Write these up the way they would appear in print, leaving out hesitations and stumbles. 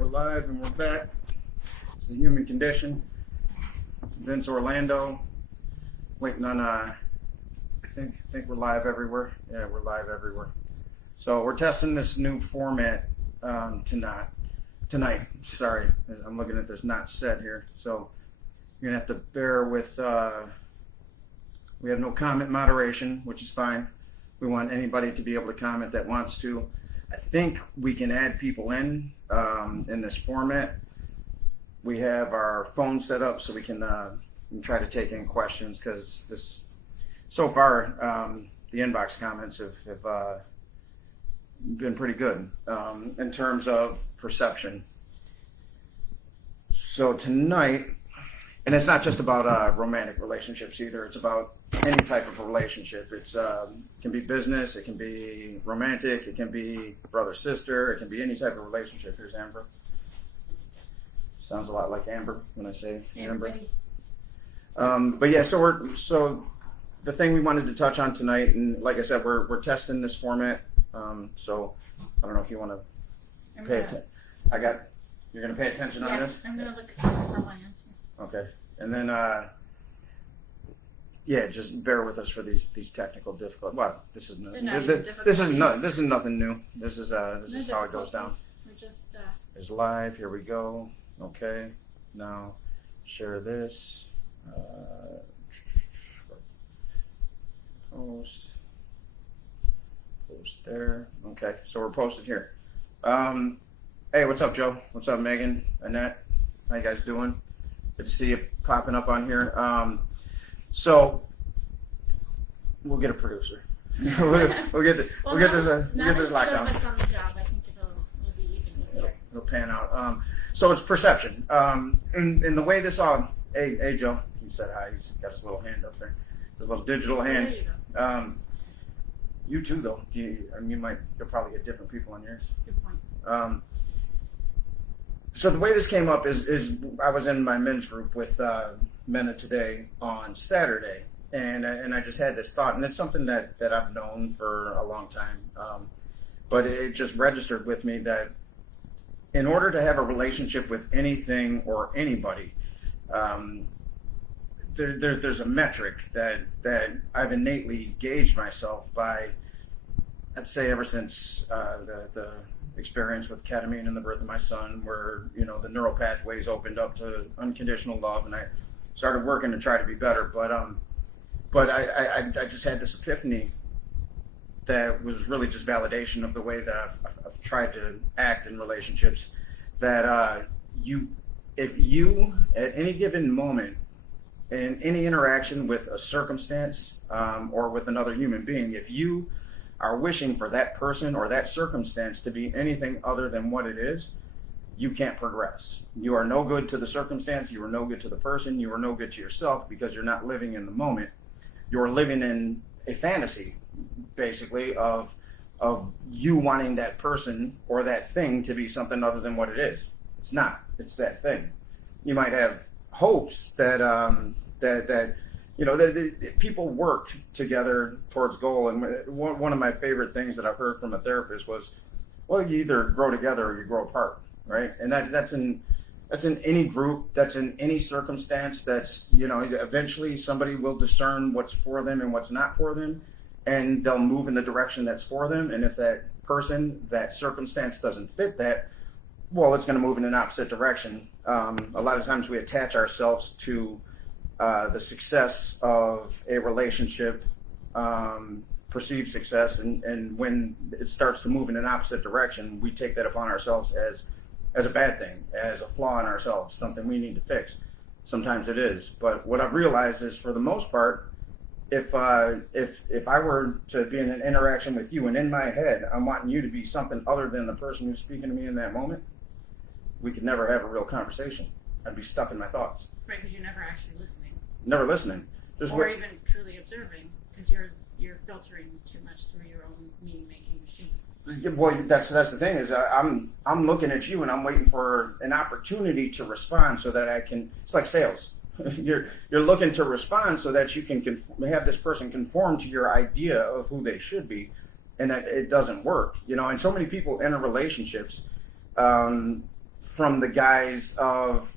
we're live and we're back. It's the human condition. Vince Orlando, waiting on, I think we're live everywhere. Yeah, we're live everywhere. So we're testing this new format tonight. Sorry, I'm looking at this not set here. So you're gonna have to bear with, we have no comment moderation, which is fine. We want anybody to be able to comment that wants to. I think we can add people in this format. We have our phone set up so we can try to take in questions, because this, so far, the inbox comments have been pretty good in terms of perception. So tonight, and it's not just about romantic relationships either. It's about any type of relationship. It can be business, it can be romantic, it can be brother sister, it can be any type of relationship. Here's Amber. Sounds a lot like Amber when I say Amber. But yeah, so the thing we wanted to touch on tonight, and like I said, we're testing this format. So I don't know if you want to pay attention. You're going to pay attention on this? I'm going to look at the stuff I answer. Okay, and then yeah, just bear with us for these technical difficulties. Well, this is nothing new. This is how it goes down. We're just It's live. Here we go. Okay, now share this. Post there. Okay, so we're posted here. Hey, what's up, Joe? What's up, Megan? Annette? How you guys doing? Good to see you popping up on here. So we'll get a producer. we'll get this locked down. On the job, I think it'll be even easier. It'll pan out. So it's perception. And the way this all. Hey, Joe. He said hi. He's got his little hand up there. His little digital hand. There you go. You too, though. You'll probably get different people on yours. Good point. So the way this came up is I was in my men's group with Men of Today on Saturday, and I just had this thought, and it's something that I've known for a long time, but it just registered with me that in order to have a relationship with anything or anybody, there's a metric that I've innately gauged myself by. I'd say ever since the experience with ketamine and the birth of my son, where the neural pathways opened up to unconditional love, and I started working to try to be better. But I just had this epiphany that was really just validation of the way that I've tried to act in relationships. That if you at any given moment in any interaction with a circumstance or with another human being, if you are wishing for that person or that circumstance to be anything other than what it is, you can't progress. You are no good to the circumstance, you are no good to the person, you are no good to yourself, because you're not living in the moment. You're living in a fantasy, basically, of you wanting that person or that thing to be something other than what it is. It's not. It's that thing. You might have hopes that people work together towards goal. And one of my favorite things that I've heard from a therapist was, well, you either grow together or you grow apart, right? And that's in any group, that's in any circumstance. That's eventually somebody will discern what's for them and what's not for them, and they'll move in the direction that's for them. And if that person, that circumstance doesn't fit that, well, it's going to move in an opposite direction. A lot of times we attach ourselves to the success of a relationship, perceived success, and when it starts to move in an opposite direction, we take that upon ourselves as a bad thing, as a flaw in ourselves, something we need to fix. Sometimes it is, but what I've realized is, for the most part, if I were to be in an interaction with you, and in my head I'm wanting you to be something other than the person who's speaking to me in that moment, we could never have a real conversation. I'd be stuck in my thoughts. Right, because you're never actually listening. Never listening. Or even truly observing, because you're filtering too much through your own meaning-making machine. Yeah, well, that's the thing, is I'm looking at you and I'm waiting for an opportunity to respond so that I can. It's like sales. You're looking to respond so that you can have this person conform to your idea of who they should be, and that it doesn't work. And so many people enter relationships from the guise of,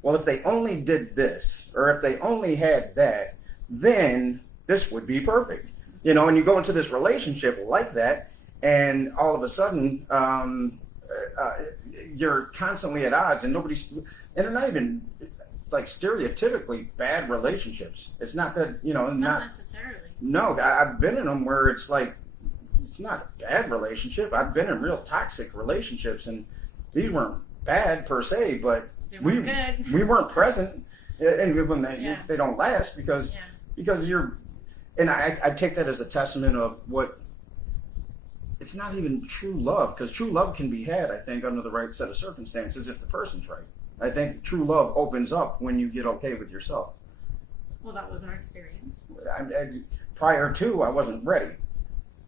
well, if they only did this, or if they only had that, then this would be perfect. And you go into this relationship like that, and all of a sudden, you're constantly at odds, and they're not even like stereotypically bad relationships. It's not that, not necessarily. No, I've been in them where it's like, it's not a bad relationship. I've been in real toxic relationships, and these weren't bad per se, but we weren't present, and when they don't last because you're, and I take that as a testament of what, it's not even true love, because true love can be had, I think, under the right set of circumstances if the person's right. I think true love opens up when you get okay with yourself. Well, that was our experience. Prior to, I wasn't ready.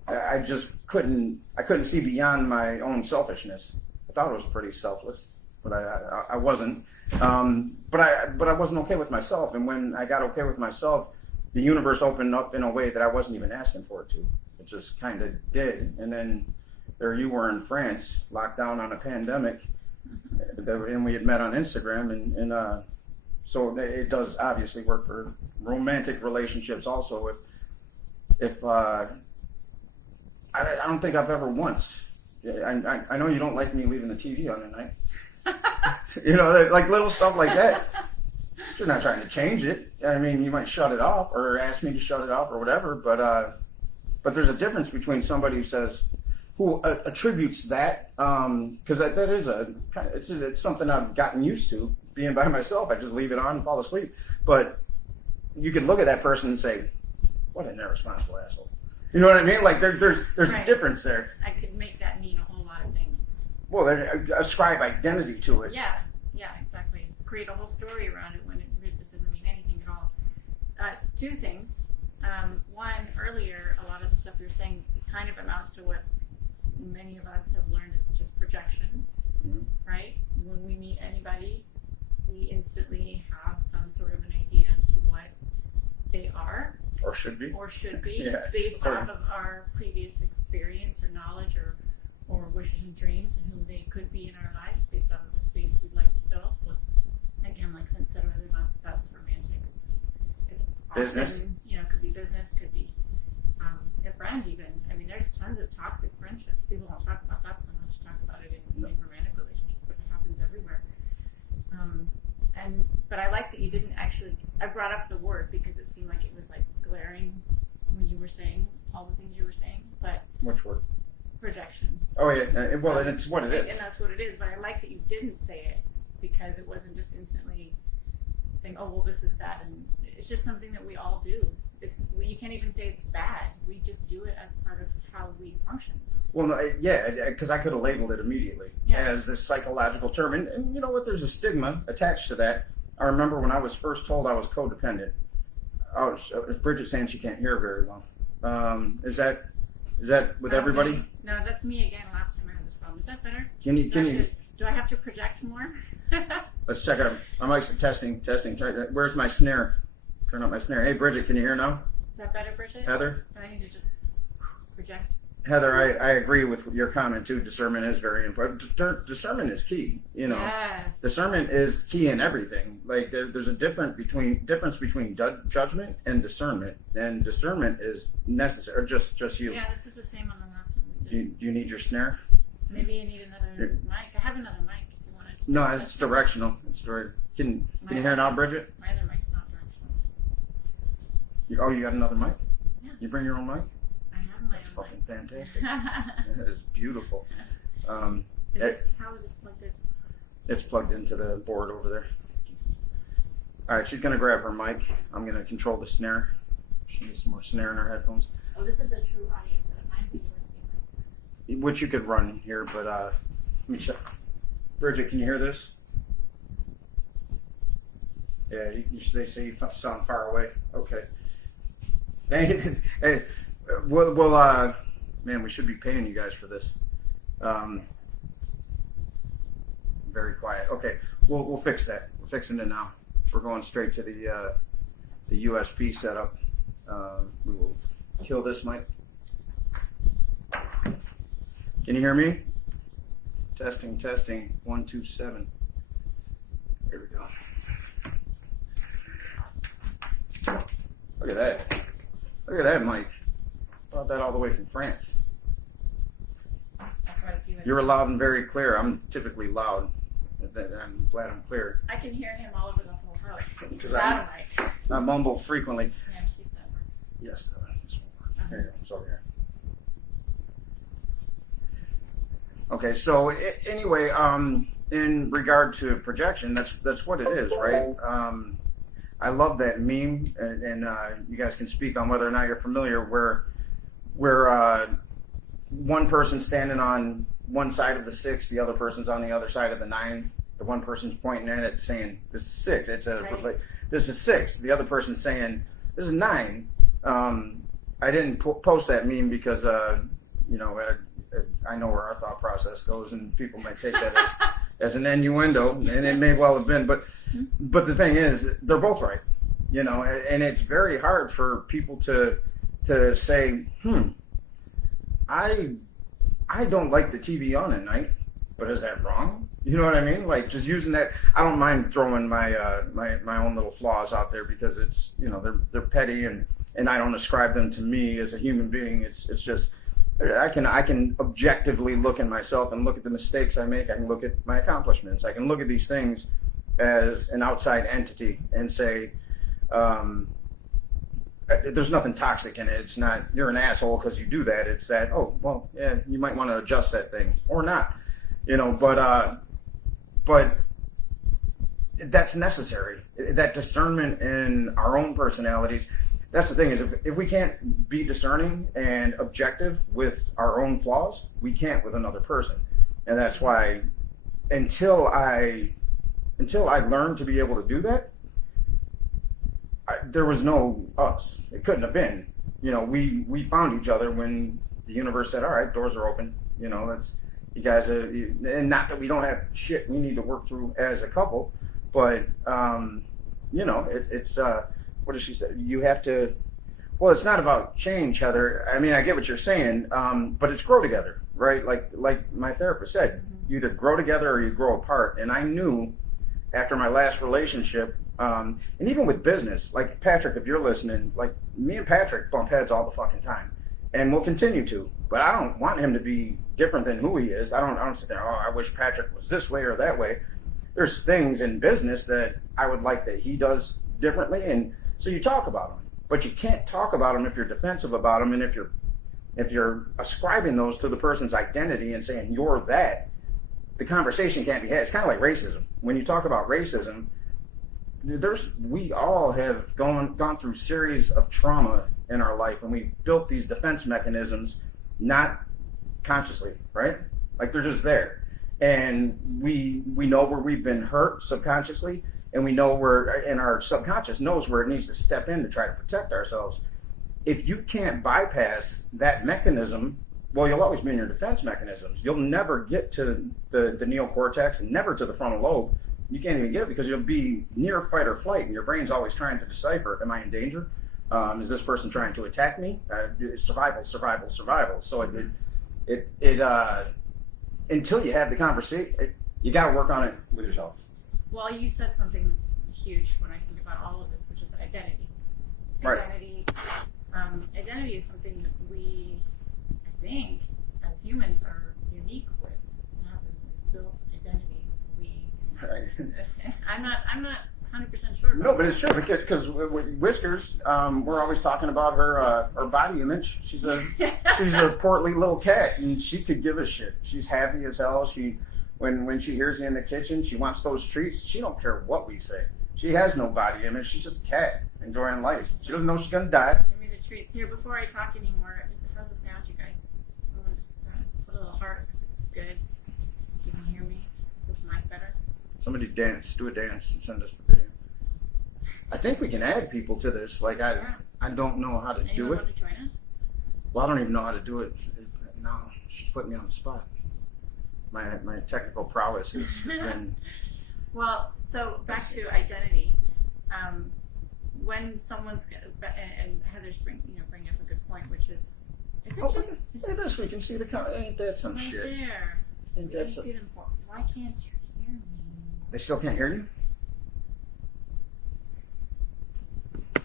I just couldn't see beyond my own selfishness. I thought it was pretty selfless, but I wasn't. But I wasn't okay with myself, and when I got okay with myself, the universe opened up in a way that I wasn't even asking for it to. It just kind of did. And then there you were in France, locked down on a pandemic, and we had met on Instagram, and so it does obviously work for romantic relationships also. If I don't think I've ever once. I know you don't like me leaving the TV on tonight. Like little stuff like that. You're not trying to change it. I mean, you might shut it off or ask me to shut it off or whatever, but there's a difference between somebody who attributes that, because that is it's something I've gotten used to being by myself. I just leave it on and fall asleep. But you could look at that person and say, "What an irresponsible asshole." You know what I mean? Like there's a difference there. I could make that mean a whole lot of things. Well, ascribe identity to it. Yeah, exactly. Create a whole story around it when it doesn't mean anything at all. Two things. One, earlier, a lot of the stuff you're saying kind of amounts to what many of us have learned is just projection, right? When we meet anybody, we instantly have some sort of an idea as to what they are. Or should be. Based off of our previous experience or knowledge or wishes and dreams and who they could be in our lives based off of the space we'd like to fill. Well, again, like Clint said, whether or not that's romantic, it's business. Often, it could be business, could be a friend even. I mean, there's tons of toxic friendships. People don't talk about that so much. Talk about it in romantic relationships, but it happens everywhere. But I like that you didn't actually. I brought up the word because it seemed like it was like glaring when you were saying all the things you were saying. But which word? Projection. Oh yeah. Well, and it's what it is. And that's what it is. But I like that you didn't say it because it wasn't just instantly saying, "Oh, well, this is that," and it's just something that we all do. You can't even say it's bad. We just do it as part of how we function. Well, because I could have labeled it immediately as this psychological term. And you know what? There's a stigma attached to that. I remember when I was first told I was codependent. Bridget's saying she can't hear very well. Is that with everybody? No, that's me again. Last time I had this problem. Is that better? Do I have to project more? Let's check out. My mic's testing. Where's my snare? Turn up my snare. Hey, Bridget, can you hear now? Is that better, Bridget? Heather? Do I need to just project? Heather, I agree with your comment too. Discernment is very important. Discernment is key. Yes. Discernment is key in everything. Like there's a difference between judgment and discernment is necessary. Or just you. Yeah, this is the same on the last one we did. Do you need your snare? Maybe you need another mic. I have another mic if you want to. No, it's directional. It's very. Can you hear now, Bridget? My other mic's not directional. You got another mic? Yeah. You bring your own mic? That's fucking fantastic. That is beautiful. How is this plugged in? It's plugged into the board over there. All right, she's going to grab her mic. I'm going to control the snare. She needs some more snare in her headphones. Oh, this is a true audio setup. Mine's a USB mic. Which you could run here, but let me check. Bridget, can you hear this? Yeah, they say you sound far away. Okay. Hey, well, man, we should be paying you guys for this. Very quiet. Okay, we'll fix that. We're fixing it now. We're going straight to the USB setup. We will kill this mic. Can you hear me? Testing, testing. 1, 2, 7. There we go. Look at that. Look at that, Mike. Brought that all the way from France. That's why it's you. You're loud and very clear. I'm typically loud. I'm glad I'm clear. I can hear him all over the whole house. Because Loud mic. I mumble frequently. Yeah, see if that works. Yes, this will work. There you go. It's over here. Okay, so anyway, in regard to projection, that's what it is, right? I love that meme, and you guys can speak on whether or not you're familiar, where one person's standing on one side of the 6, the other person's on the other side of the 9. The one person's pointing at it saying, "This is 6." Right. This is 6. The other person's saying, "This is 9." I didn't post that meme because you know, I know where our thought process goes, and people might take that as an innuendo, and it may well have been. But the thing is, they're both right, you know, and it's very hard for people to say, I don't like the TV on at night, but is that wrong? You know what I mean? Like, just using that. I don't mind throwing my own little flaws out there because it's, you know, they're petty, and I don't ascribe them to me as a human being. It's just, I can objectively look at myself and look at the mistakes I make. I can look at my accomplishments. I can look at these things as an outside entity and say, there's nothing toxic in it. It's not, you're an asshole because you do that. It's that, oh, well, yeah, you might want to adjust that thing or not, you know, but that's necessary. That discernment in our own personalities. That's the thing, is if we can't be discerning and objective with our own flaws, we can't with another person. And that's why until I learned to be able to do that, there was no us. It couldn't have been. You know, we found each other when the universe said, all right, doors are open. You know, that's, you guys are, and not that we don't have shit we need to work through as a couple, but, you know, it's what does she say? You have to, well, it's not about change, Heather. I mean, I get what you're saying, but it's grow together, right? Like my therapist said, you either grow together or you grow apart. And I knew after my last relationship, and even with business, like Patrick, if you're listening, like me and Patrick bump heads all the fucking time, and we'll continue to. But I don't want him to be different than who he is. I don't sit there, oh, I wish Patrick was this way or that way. There's things in business that I would like that he does differently, and so you talk about them. But you can't talk about them if you're defensive about them, and if you're ascribing those to the person's identity and saying you're that, the conversation can't be had. It's kind of like racism. When you talk about racism, we all have gone through series of trauma in our life, and we built these defense mechanisms, not consciously, right? Like, they're just there, and we know where we've been hurt subconsciously, and we know and our subconscious knows where it needs to step in to try to protect ourselves. If you can't bypass that mechanism, well, you'll always be in your defense mechanisms. You'll never get to the neocortex, and never to the frontal lobe. You can't even get it because you'll be near fight or flight, and your brain's always trying to decipher, am I in danger? Is this person trying to attack me? Survival. So until you have the conversation, you got to work on it with yourself. Well, you said something that's huge when I think about all of this, which is identity. Right. Identity is something that we, I think, as humans are unique with. We have this built identity. I'm not 100% sure. No, but it's true because with Whiskers, we're always talking about her body image. She's a portly little cat, and she could give a shit. She's happy as hell. When she hears me in the kitchen, she wants those treats. She don't care what we say. She has no body image. She's just a cat enjoying life. She doesn't know she's gonna die. Give me the treats here before I talk anymore. How's the sound, you guys? Someone just put a little heart. It's good. You can hear me. Is this mic better? Somebody do a dance and send us the video. I think we can add people to this. Like, I don't know how to do Anyone it. want to join us? Well, I don't even know how to do it. No, she's putting me on the spot. My technical prowess has been. Well, so back to identity. When someone's and Heather's bringing up a good point, which is it just Say this, we can see the comment. Ain't that some right shit? there? think I that's. see them for. Why can't you hear me? They still can't hear you?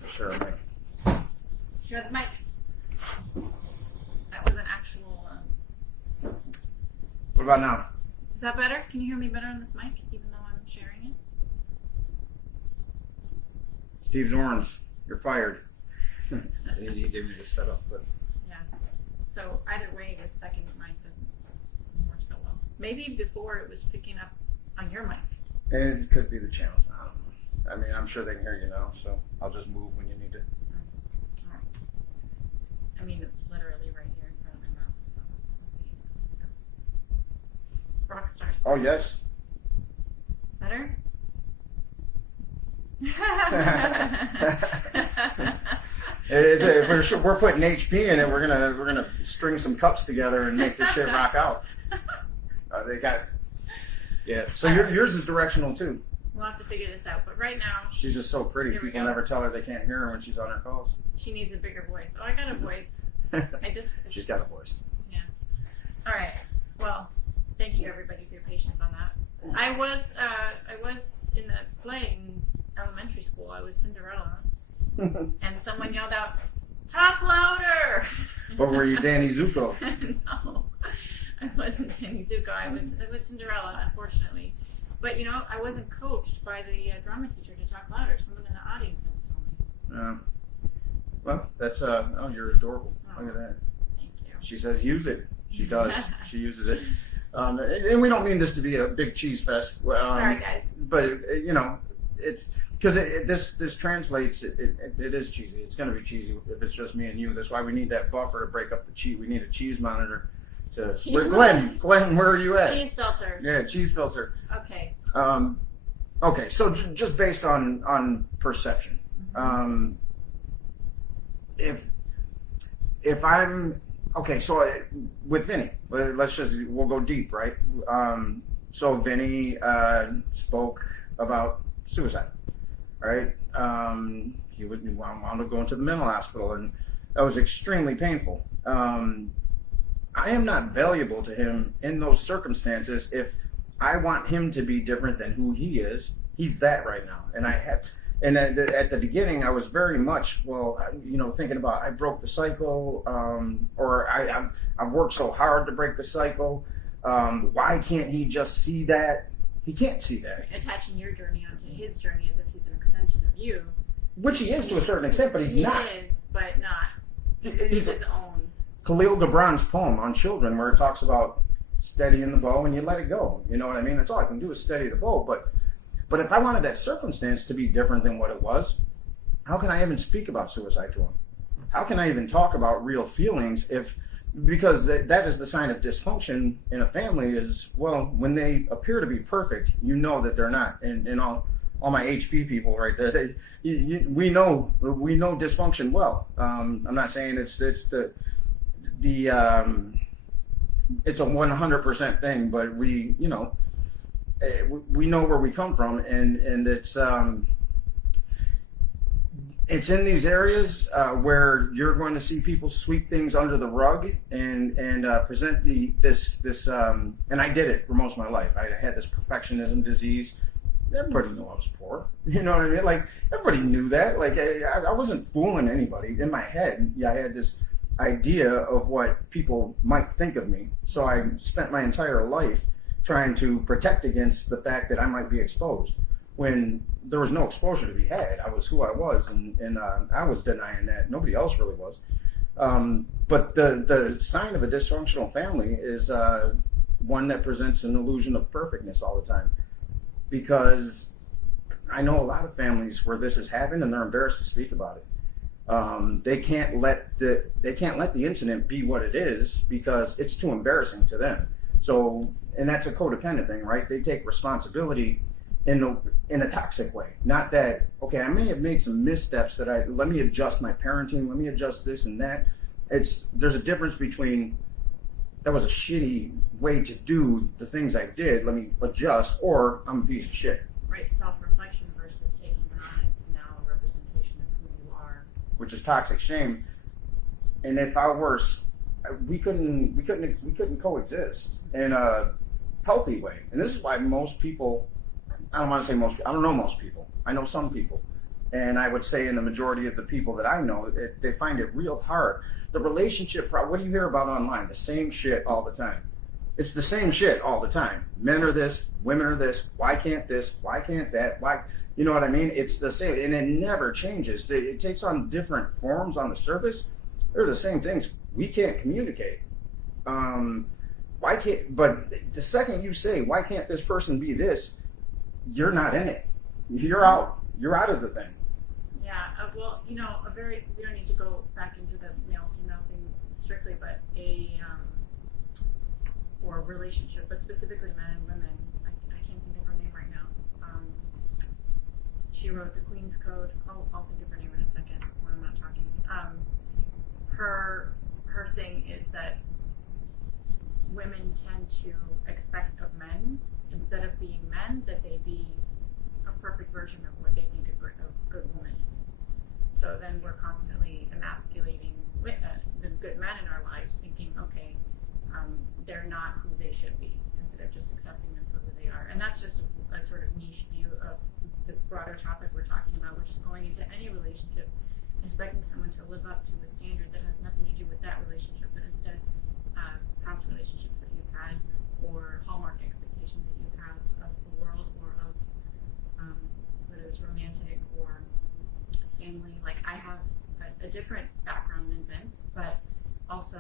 Sure, Mike. Share the mic. That was an actual. What about now? Is that better? Can you hear me better on this mic, even though I'm sharing it? Steve Zorns, you're fired. You gave me the setup, but. Yeah. So either way, the second mic doesn't work so well. Maybe before it was picking up on your mic. It could be the channels. I don't know. I mean, I'm sure they can hear you now, so I'll just move when you need to. All right. I mean, it's literally right here in front of my mouth. So let's see. Rockstar. Oh, yes. Better? We're putting HP in it. We're gonna string some cups together and make this shit rock out. They got. Yeah. So yours is directional too. We'll have to figure this out. But right now, She's just so pretty. Here we People go. never tell her they can't hear her when she's on her calls. she needs a bigger voice. Oh, I got a voice. She's got a voice. All right. Well, thank you everybody for your patience on that. I was in the play in elementary school. I was Cinderella, and someone yelled out, "Talk louder!" But were you Danny Zuko? No, I wasn't Danny Zuko. I was Cinderella, unfortunately. But you know, I wasn't coached by the drama teacher to talk louder. Someone in the audience told me. Well, that's oh, you're adorable. Oh, Look at that. thank you. She says use it. She does. She uses it. And we don't mean this to be a big cheese fest. Sorry, guys. But you know, it's because this translates. It is cheesy. It's going to be cheesy if it's just me and you. That's why we need that buffer to break up the cheese. We need a cheese monitor. Glenn, where are you at? Cheese filter. Yeah, cheese filter. Okay. Okay, so just based on perception, if I'm okay, so with Vinny, we'll go deep, right? So Vinny spoke about suicide, right? He wound up going to the mental hospital, and that was extremely painful. I am not valuable to him in those circumstances. If I want him to be different than who he is, he's that right now. And at the beginning, I was very much, thinking about, I broke the cycle, or I've worked so hard to break the cycle. Why can't he just see that? He can't see that. Attaching your journey onto his journey as if he's an extension of you. Which he is to a certain extent, but he's not. He is, but not. He's his own. Khalil Gibran's poem on children, where it talks about steadying the bow and you let it go. You know what I mean? That's all I can do is steady the bow. But if I wanted that circumstance to be different than what it was, how can I even speak about suicide to him? How can I even talk about real feelings because that is the sign of dysfunction in a family is, well, when they appear to be perfect, you know that they're not. And all my HP people right there, we know dysfunction well. I'm not saying it's it's a 100% thing, but we know where we come from, and it's in these areas where you're going to see people sweep things under the rug and present this and I did it for most of my life. I had this perfectionism disease. Everybody knew I was poor. You know what I mean? Like, everybody knew that. Like, I wasn't fooling anybody. In my head, I had this idea of what people might think of me. So I spent my entire life trying to protect against the fact that I might be exposed. When there was no exposure to be had, I was who I was, and I was denying that. Nobody else really was. But the sign of a dysfunctional family is one that presents an illusion of perfectness all the time. Because I know a lot of families where this has happened, and they're embarrassed to speak about it. They can't let the incident be what it is because it's too embarrassing to them. So, and that's a codependent thing, right? They take responsibility in a toxic way. Not that, okay, I may have made some missteps let me adjust my parenting, let me adjust this and that. There's a difference between that was a shitty way to do the things I did, let me adjust, or I'm a piece of shit. Right, self-reflection versus taking it on as now a representation of who you are. Which is toxic shame. And if I were, we couldn't coexist. And healthy way. And this is why most people, I don't want to say most, I don't know most people. I know some people. And I would say in the majority of the people that I know, they find it real hard. The relationship, what do you hear about online? The same shit all the time. It's the same shit all the time. Men are this, women are this, why can't this, why can't that, why, you know what I mean? It's the same, and it never changes. It takes on different forms on the surface. They're the same things. We can't communicate. Why can't, but the second you say, why can't this person be this, you're not in it. You're out. You're out of the thing. Yeah, well, you know, we don't need to go back into the male-female thing strictly, but or relationship, but specifically men and women. I can't think of her name right now. She wrote the Queen's Code. I'll think of her name in a second when I'm not talking. Her thing is that women tend to expect of men, instead of being men, that they be a perfect version of what they think a good woman is. So then we're constantly emasculating the good men in our lives, thinking, okay, they're not who they should be, instead of just accepting them for who they are. And that's just a sort of niche view of this broader topic we're talking about, which is going into any relationship, expecting someone to live up to a standard that has nothing to do with that relationship, but instead past relationships that you've had, or hallmark expectations that you have of the world, or of whether it's romantic or family. Like, I have a different background than Vince, but also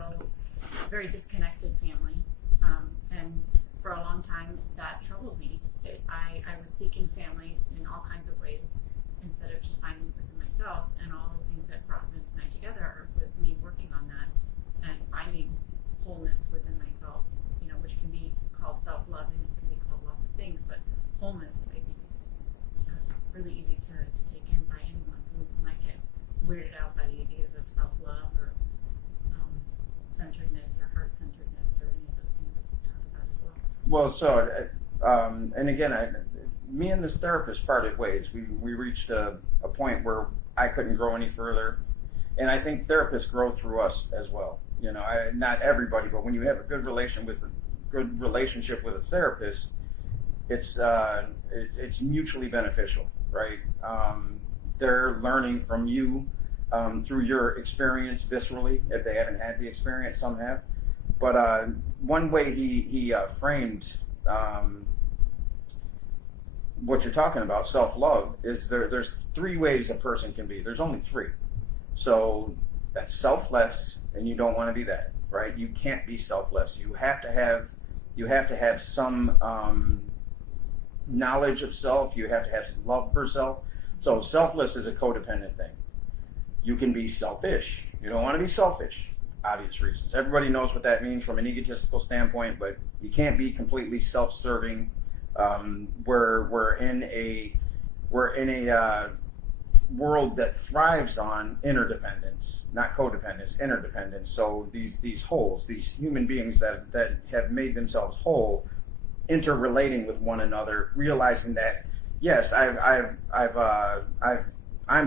a very disconnected family. And for a long time, that troubled me. I was seeking family in all kinds of ways instead of just finding it within myself. And all the things that brought Vince and I together was me working on that and finding wholeness within myself, you know, which can be called self-love and it can be called lots of things, but wholeness, I think, is really easy to take in by anyone who might get weirded out by the ideas of self-love or centeredness or heart-centeredness or any of those things that we talk about as well. Well, so, and again, me and this therapist parted ways. We reached a point where I couldn't grow any further, and I think therapists grow through us as well. You know, not everybody, but when you have a good relationship with a therapist, it's mutually beneficial, right? They're learning from you through your experience viscerally, if they haven't had the experience. Some have, but one way he framed what you're talking about, self-love, is there's three ways a person can be. There's only three. So that's selfless, and you don't want to be that, right? You can't be selfless. You have to have some knowledge of self. You have to have some love for self. So selfless is a codependent thing. You can be selfish. You don't want to be selfish, obvious reasons. Everybody knows what that means from an egotistical standpoint, but you can't be completely self-serving. We're in a world that thrives on interdependence, not codependence, interdependence. So these wholes, these human beings that have made themselves whole, interrelating with one another, realizing that yes, I'm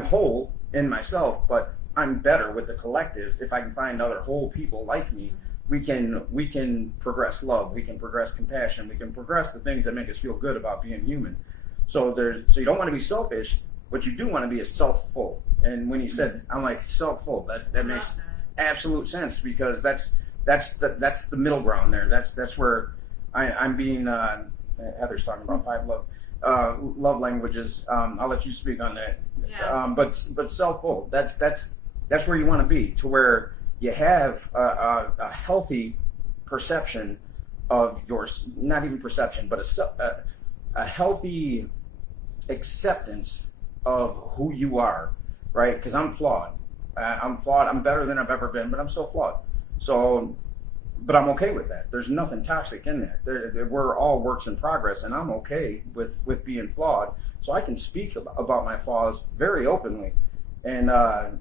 whole in myself, but I'm better with the collective. If I can find other whole people like me, we can progress love, we can progress compassion, we can progress the things that make us feel good about being human. So you don't want to be selfish. What you do want to be is self-full. And when he said, I'm like, self-full, that makes absolute sense, because that's the middle ground there. That's where I'm being. Heather's talking about 5 love languages. I'll let you speak on that. Yeah. But self-full. That's where you want to be, to where you have a healthy perception of yours. Not even perception, but a healthy acceptance of who you are, right? Because I'm flawed. I'm better than I've ever been, but I'm still flawed. So, but I'm okay with that. There's nothing toxic in that. We're all works in progress, and I'm okay with being flawed. So I can speak about my flaws very openly. And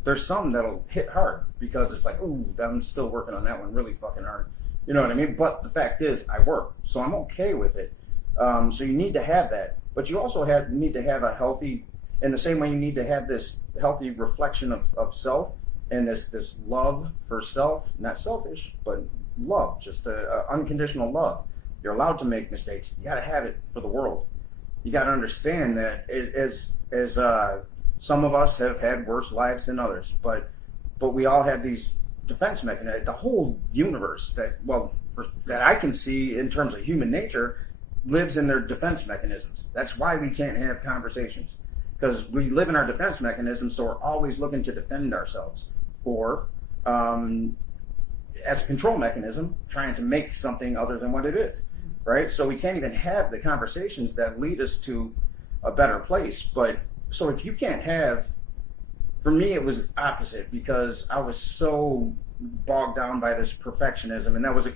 there's some that'll hit hard, because it's like, ooh, I'm still working on that one really fucking hard. You know what I mean? But the fact is, I work. So I'm okay with it. So you need to have that. But you also need to have a healthy, in the same way you need to have this healthy reflection of self, and this love for self, not selfish, but love, just a unconditional love. You're allowed to make mistakes. You got to have it for the world. You got to understand that some of us have had worse lives than others, but we all have these defense mechanisms. The whole universe that I can see in terms of human nature lives in their defense mechanisms. That's why we can't have conversations, because we live in our defense mechanisms, so we're always looking to defend ourselves, or as a control mechanism, trying to make something other than what it is, right? So we can't even have the conversations that lead us to a better place. But so if you can't have, for me, it was opposite, because I was so bogged down by this perfectionism, and that was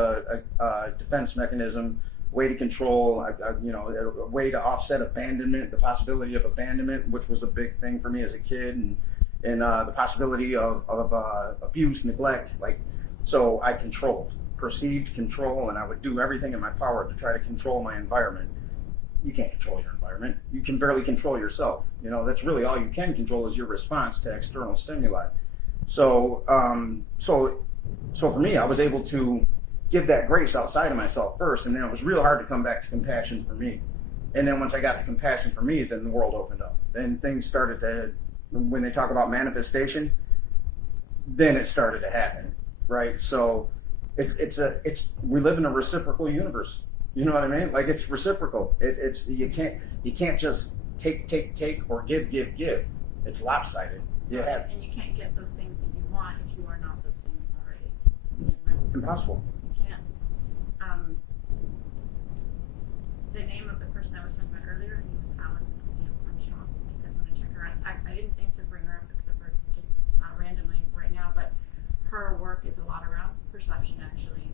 a defense mechanism, way to control, a way to offset abandonment, the possibility of abandonment, which was a big thing for me as a kid, and the possibility of abuse, neglect. So I perceived control, and I would do everything in my power to try to control my environment. You can't control your environment. You can barely control yourself. That's really all you can control, is your response to external stimuli. So for me, I was able to give that grace outside of myself first, and then it was real hard to come back to compassion for me. And then once I got to compassion for me, then the world opened up. Then things started to, when they talk about manifestation, then it started to happen, right? So we live in a reciprocal universe. You know what I mean? It's reciprocal. You can't just take or give. It's lopsided. Yeah. And you can't get those things that you want if you are not those things already. Impossible. You can't. The name of the person I was talking about earlier, her name was Allison Armstrong. You guys want to check her out? I didn't think to bring her up except for just randomly right now, but her work is a lot around perception, actually.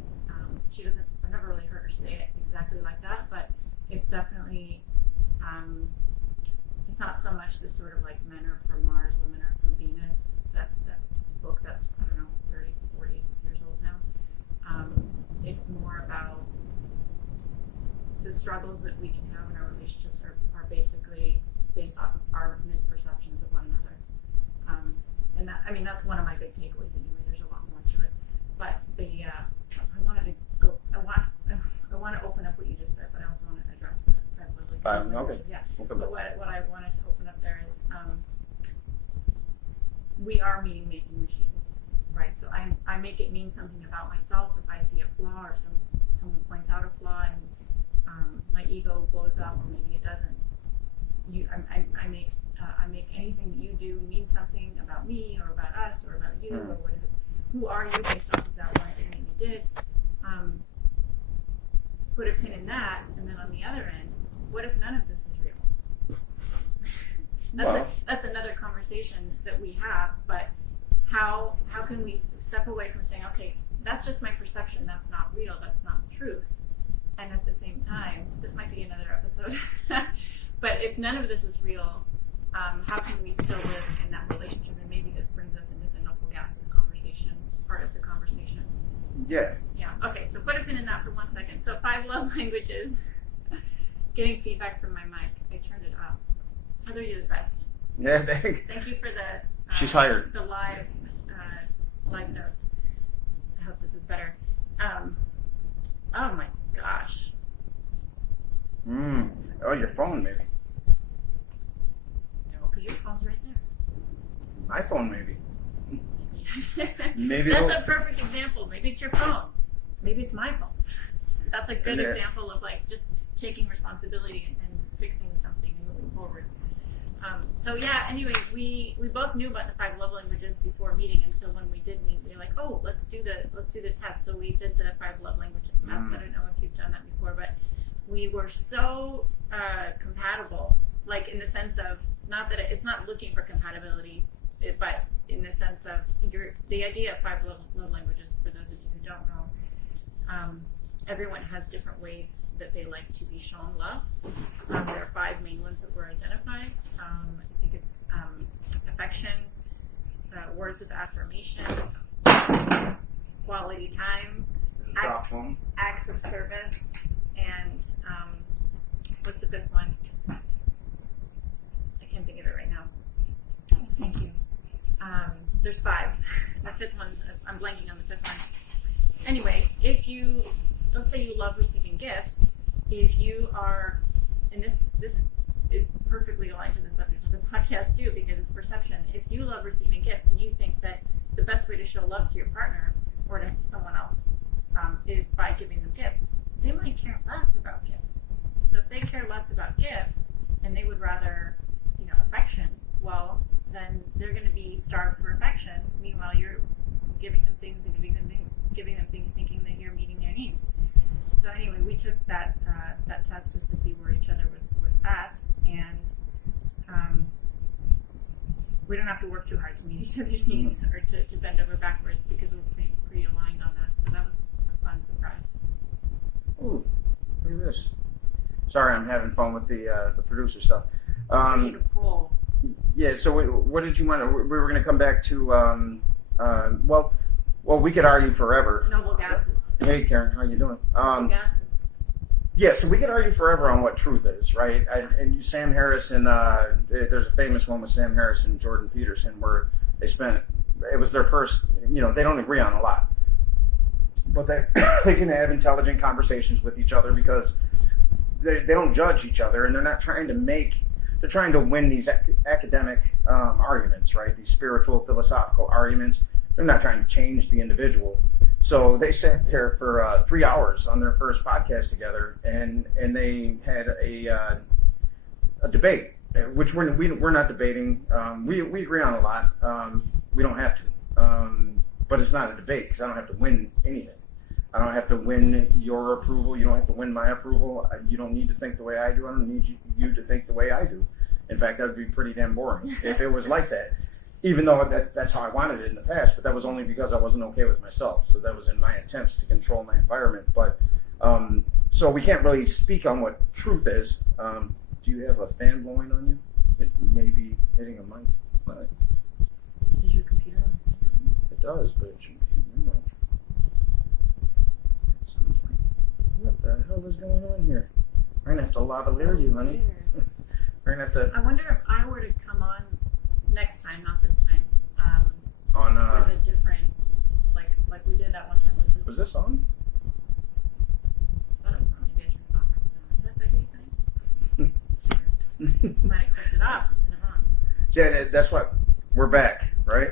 She doesn't, I've never really heard her say it exactly like that, but it's definitely, it's not so much the sort of men are from Mars, women are from Venus, that book that's, I don't know, 30, 40 years old now. It's more about the struggles that we can have in our relationships are basically based off of our misperceptions of one another. And that's one of my big takeaways anyway. There's a lot more to it. But I want to open up what you just said, but I also want to address the Okay. Yeah. But what I wanted to open up there is we are meaning-making machines, right? So I make it mean something about myself if I see a flaw or someone points out a flaw and my ego blows up, or maybe it doesn't. I make anything that you do mean something about me or about us or about you, or what is it? Who are you based off of that one thing that you did? Put a pin in that, and then on the other end, what if none of this is real? That's another conversation that we have, but how can we step away from saying, okay, that's just my perception, that's not real, that's not truth, and at the same time, this might be another episode, but if none of this is real, how can we still live in that relationship? And maybe this brings us into the noble gases conversation, part of the conversation. Yeah. Yeah. Okay. So put a pin in that for 1 second. So 5 love languages. Getting feedback from my mic. I turned it up. Heather, you're the best. Yeah. Thank you for the. She's hired. The live notes. I hope this is better. Oh my gosh. Oh, your phone maybe. No, because your phone's right there. My phone maybe. Maybe that's a perfect example. Maybe it's your phone. Maybe it's my phone. That's a good example of just taking responsibility and fixing something and moving forward. So yeah, anyway, we both knew about the 5 love languages before meeting, and so when we did meet, we were like, oh, let's do the test. So we did the 5 love languages test. I don't know if you've done that before, but we were so compatible, in the sense of, not that it's not looking for compatibility, but in the sense of the idea of 5 love languages, for those of you who don't know, everyone has different ways that they like to be shown love. There are 5 main ones that were identified. I think it's affection, words of affirmation, quality time, acts of service, and what's the 5th one? I can't think of it right now. Thank you. There's 5. The 5th one's, I'm blanking on the 5th one. Anyway, if you let's say you love receiving gifts. If you are, and this is perfectly aligned to the subject of the podcast too, because it's perception. If you love receiving gifts and you think that the best way to show love to your partner or to someone else is by giving them gifts, they might care less about gifts. So if they care less about gifts and they would rather, affection, well, then they're going to be starved for affection. Meanwhile, you're giving them things and giving them things, thinking that you're meeting their needs. So anyway, we took that test just to see where each other was at, and we don't have to work too hard to meet each other's needs or to bend over backwards because we're pretty aligned on that. So that was a fun surprise. Ooh, look at this. Sorry, I'm having fun with the producer stuff. Create a poll. Yeah. So what did you want? We were going to come back to. Well, we could argue forever. Noble gases. Hey, Karen, how you doing? Noble gases. Yeah, so we could argue forever on what truth is, right? And Sam Harris and there's a famous one with Sam Harris and Jordan Peterson where it was their first. They don't agree on a lot, but they can have intelligent conversations with each other because they don't judge each other and they're not trying to they're trying to win these academic arguments, right? These spiritual, philosophical arguments. They're not trying to change the individual. So they sat there for 3 hours on their first podcast together, and they had a debate, which we're not debating. We agree on a lot. We don't have to, but it's not a debate because I don't have to win anything. I don't have to win your approval. You don't have to win my approval. You don't need to think the way I do. I don't need you to think the way I do. In fact, that would be pretty damn boring if it was like that. Even though that's how I wanted it in the past, but that was only because I wasn't okay with myself. So that was in my attempts to control my environment. But so we can't really speak on what truth is. Do you have a fan blowing on you? It may be hitting a mic. But Is your computer on? it does, but it should be. Sounds like, what the hell is going on here? We're gonna have to lavalier you, honey. We're gonna have to. I wonder if I were to come on next time, not this time, On with a different, like we did that one time. was this on? I thought it was on. Maybe I turned it off. Is that okay? Might have clicked it off instead of on. Yeah, that's what we're back, right?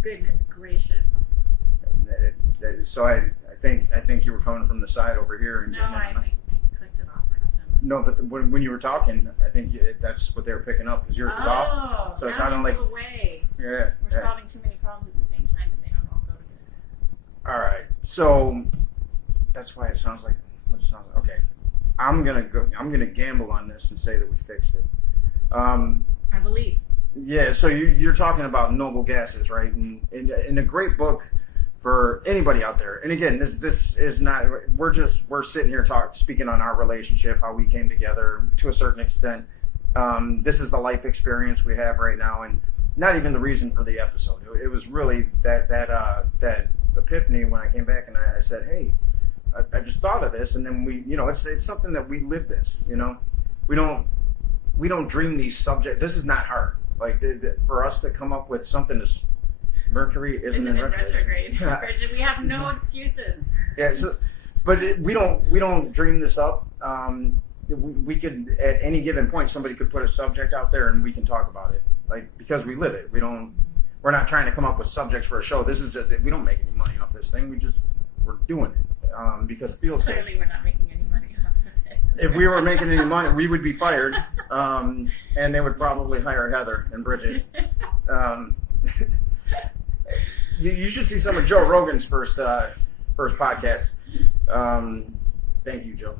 Goodness gracious. So I think you were coming from the side over here and No, getting I it. clicked it off accidentally. No, but when you were talking, I think that's what they were picking up because yours was off. So it sounded like away. yeah. We're solving too many problems at the same time, and they don't all go together. All right, so that's why it sounds like what it sounds like. Okay, I'm gonna gamble on this and say that we fixed it. I believe. Yeah, so you're talking about noble gases, right? And in a great book for anybody out there. And again, this is not. We're sitting here speaking on our relationship, how we came together to a certain extent. This is the life experience we have right now, and not even the reason for the episode. It was really that epiphany when I came back and I said, hey, I just thought of this, and then it's something that we live this. We don't dream these subjects. This is not hard. Like for us to come up with something this Mercury isn't in retrograde. Bridget, we have no excuses. Yeah, but we don't dream this up. We could at any given point somebody could put a subject out there and we can talk about it. Like because we live it. We're not trying to come up with subjects for a show. This is we don't make any money off this thing. We're doing it because it feels Clearly good. We're not making any money off of it. If we were making any money, we would be fired, and they would probably hire Heather and Bridget. You should see some of Joe Rogan's first podcast. Thank you, Joe.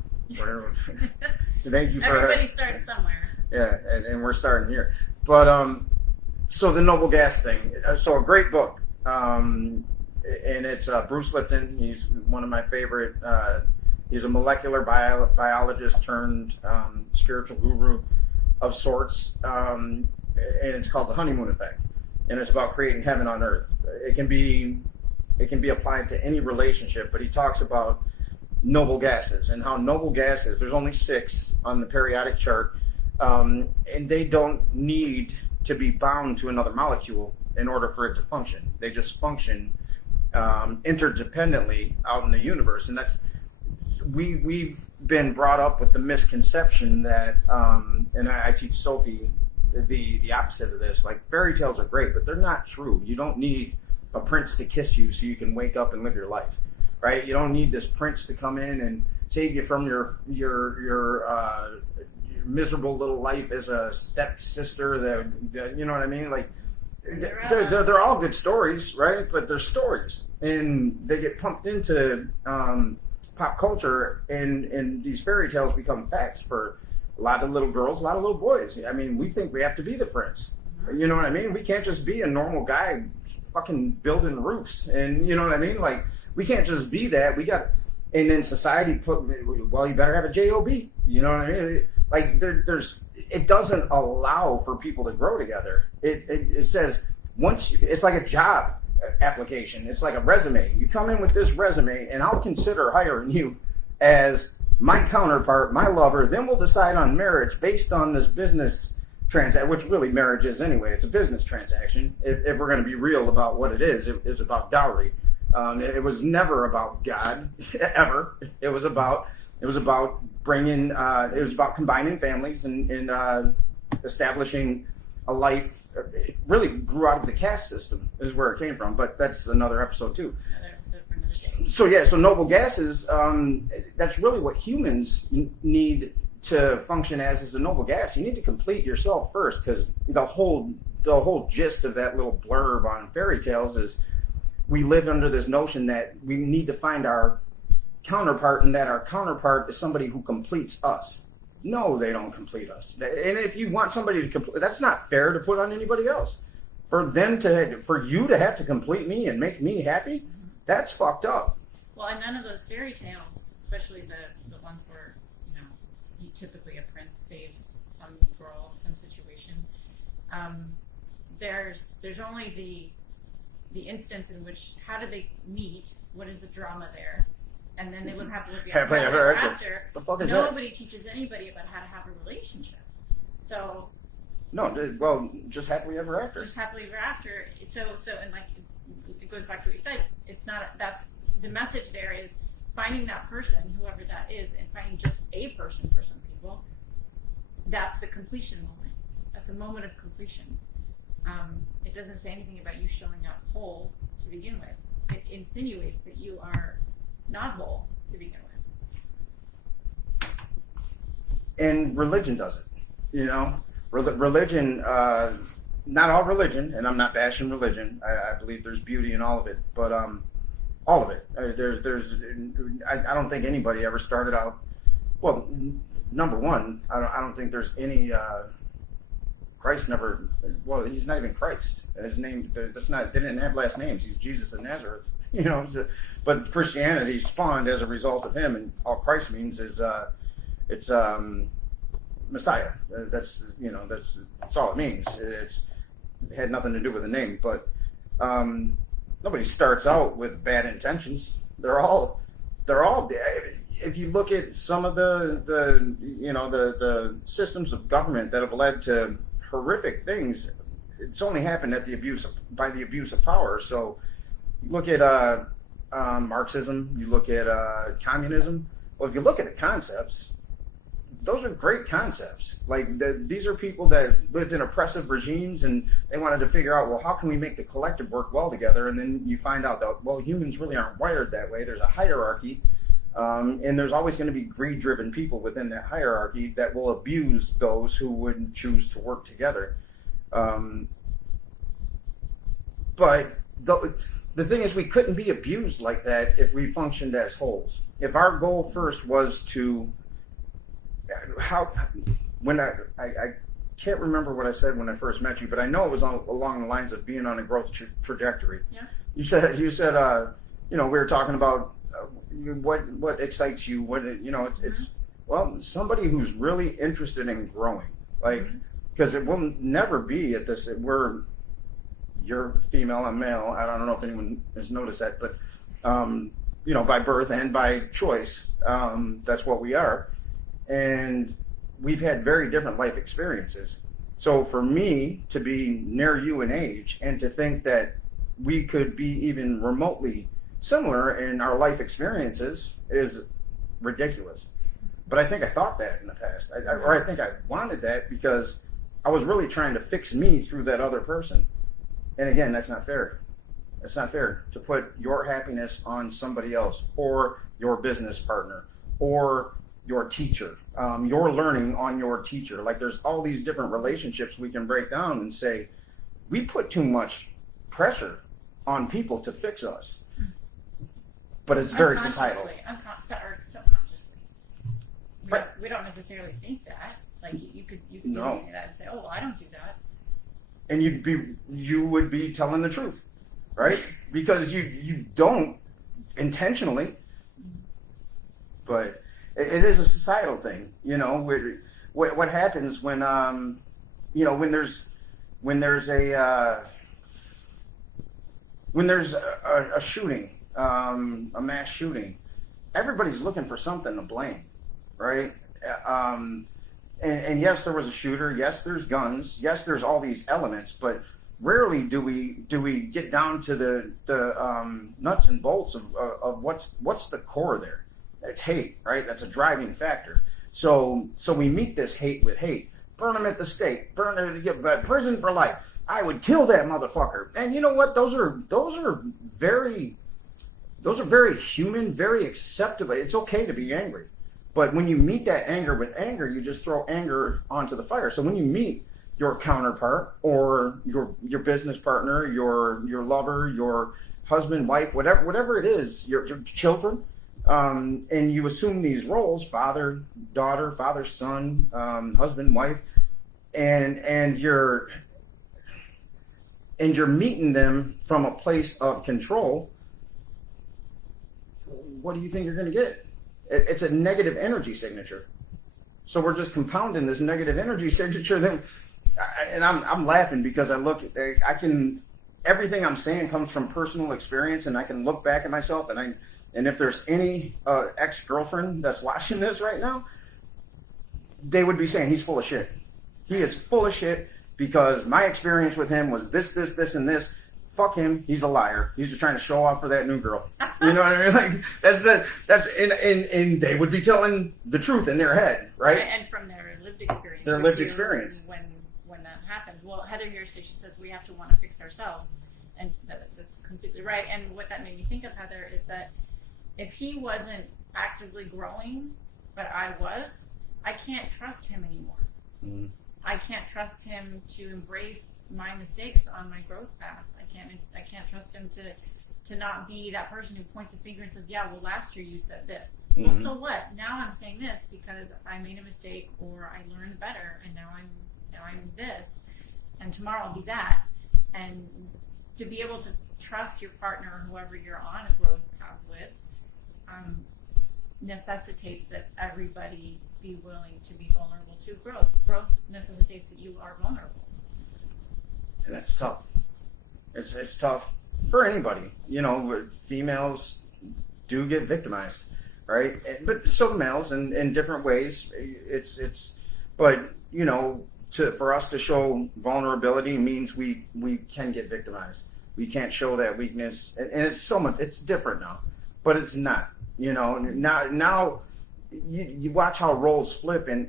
Thank you for. Everybody starts somewhere. Yeah, and we're starting here. But so the noble gas thing. So a great book, and it's Bruce Lytton. He's one of my favorite. He's a molecular biologist turned spiritual guru of sorts, and it's called The Honeymoon Effect. And it's about creating heaven on earth. It can be applied to any relationship, but he talks about noble gases and how noble gases, there's only 6 on the periodic chart, and they don't need to be bound to another molecule in order for it to function. They just function interdependently out in the universe, and we've been brought up with the misconception that, and I teach Sophie the opposite of this. Like, fairy tales are great, but they're not true. You don't need a prince to kiss you so you can wake up and live your life, right? You don't need this prince to come in and save you from your miserable little life as a stepsister. That you know what I mean? Like, they're all good stories, right? But they're stories, and they get pumped into pop culture, and these fairy tales become facts for a lot of little girls, a lot of little boys. I mean, we think we have to be the prince. You know what I mean? We can't just be a normal guy fucking building roofs, and you know what I mean? Like, we can't just be that. We got, and then society put, well, you better have a job. You know what I mean? Like, there's, it doesn't allow for people to grow together. It says once, it's like a job application. It's like a resume. You come in with this resume, and I'll consider hiring you as my counterpart, my lover. Then we'll decide on marriage based on this business transaction, which really marriage is anyway. It's a business transaction. If we're going to be real about what it is, it's about dowry. It was never about God, ever. It was about bringing. It was about combining families and establishing a life. It really grew out of the caste system, is where it came from. But that's another episode too. Another episode for another day. So yeah, so noble gases. That's really what humans need to function as a noble gas. You need to complete yourself first, because the whole gist of that little blurb on fairy tales is we live under this notion that we need to find our counterpart, and that our counterpart is somebody who completes us. No, they don't complete us. And if you want somebody to complete, that's not fair to put on anybody else. For you to have to complete me and make me happy, that's fucked up. Well, and none of those fairy tales, especially the ones where, typically a prince saves some girl in some situation, there's only the instance in which, how do they meet, what is the drama there, and then they live happily ever after. The fuck is Nobody that? teaches anybody about how to have a relationship. So no, well, just happily ever after. Just happily ever after. So and like it goes back to what you said. It's not. That's the message. There is finding that person, whoever that is, and finding just a person for some people. That's the completion moment. That's a moment of completion. It doesn't say anything about you showing up whole to begin with. It insinuates that you are not whole to begin with. And religion does it. Religion, not all religion, and I'm not bashing religion. I believe there's beauty in all of it, but all of it. I don't think anybody ever started out. Well, number one, I don't think there's any. Christ never. Well, he's not even Christ. His name. That's not. They didn't have last names. He's Jesus of Nazareth. But Christianity spawned as a result of him, and all Christ means is it's Messiah. That's all it means. It had nothing to do with the name, but nobody starts out with bad intentions. They're all. If you look at some of the systems of government that have led to horrific things, it's only happened by the abuse of power. So you look at Marxism, you look at communism. Well, if you look at the concepts, those are great concepts. Like, these are people that lived in oppressive regimes, and they wanted to figure out, well, how can we make the collective work well together? And then you find out that, well, humans really aren't wired that way. There's a hierarchy, and there's always going to be greed-driven people within that hierarchy that will abuse those who would choose to work together. But the thing is, we couldn't be abused like that if we functioned as wholes. If our goal first was to I can't remember what I said when I first met you, but I know it was along the lines of being on a growth trajectory. Yeah. You said we were talking about what excites you. It's well, somebody who's really interested in growing, like, because it will never be at this. You're female, I'm male. I don't know if anyone has noticed that, but by birth and by choice, that's what we are. And we've had very different life experiences. So for me to be near you in age and to think that we could be even remotely similar in our life experiences is ridiculous. But I think I thought that in the past, or I think I wanted that because I was really trying to fix me through that other person. And again, that's not fair. It's not fair to put your happiness on somebody else, or your business partner, or your teacher, your learning on your teacher. Like, there's all these different relationships we can break down and say, we put too much pressure on people to fix us. But it's very societal. Or subconsciously. Right. We don't necessarily think that. Like, you could No. say that and say, oh, well, I don't do that. And you would be telling the truth, right? Because you don't intentionally. But it is a societal thing, you know. What happens when you know, when there's a shooting, a mass shooting, everybody's looking for something to blame, right? And yes, there was a shooter. Yes, there's guns. Yes, there's all these elements, but rarely do we get down to the nuts and bolts of what's the core there. It's hate, right? That's a driving factor. So we meet this hate with hate. Burn them at the stake. Burn them to get prison for life. I would kill that motherfucker. And you know what? Those are very human, very acceptable. It's okay to be angry. But when you meet that anger with anger, you just throw anger onto the fire. So when you meet your counterpart or your business partner, your lover, your husband, wife, whatever it is, your children, and you assume these roles, father, daughter, father, son, husband, wife, and you're meeting them from a place of control, what do you think you're going to get? It's a negative energy signature. So we're just compounding this negative energy signature. Then, and I'm laughing because everything I'm saying comes from personal experience, and I can look back at myself, and if there's any ex-girlfriend that's watching this right now, they would be saying he's full of shit. He is full of shit because my experience with him was this, and this. Fuck him. He's a liar. He's just trying to show off for that new girl. You know what I mean? Like that's and they would be telling the truth in their head, right? And from their lived experience. Their lived experience. When that happens. Well, Heather here says, she says we have to want to fix ourselves, and that's completely right. And what that made me think of, Heather, is that if he wasn't actively growing, but I was, I can't trust him anymore. Mm-hmm. I can't trust him to embrace my mistakes on my growth path. I can't trust him to not be that person who points a finger and says, yeah, well, last year you said this. Mm-hmm. Well, so what? Now I'm saying this because I made a mistake, or I learned better, and now I'm this, and tomorrow I'll be that. And to be able to trust your partner or whoever you're on a growth path with necessitates that everybody be willing to be vulnerable to growth. Growth necessitates that you are vulnerable. And that's tough. It's tough for anybody. You know, females do get victimized, right? But so do males in different ways. But you know, for us to show vulnerability means we can get victimized. We can't show that weakness, and it's so much. It's different now, but it's not. You know, now you watch how roles flip, and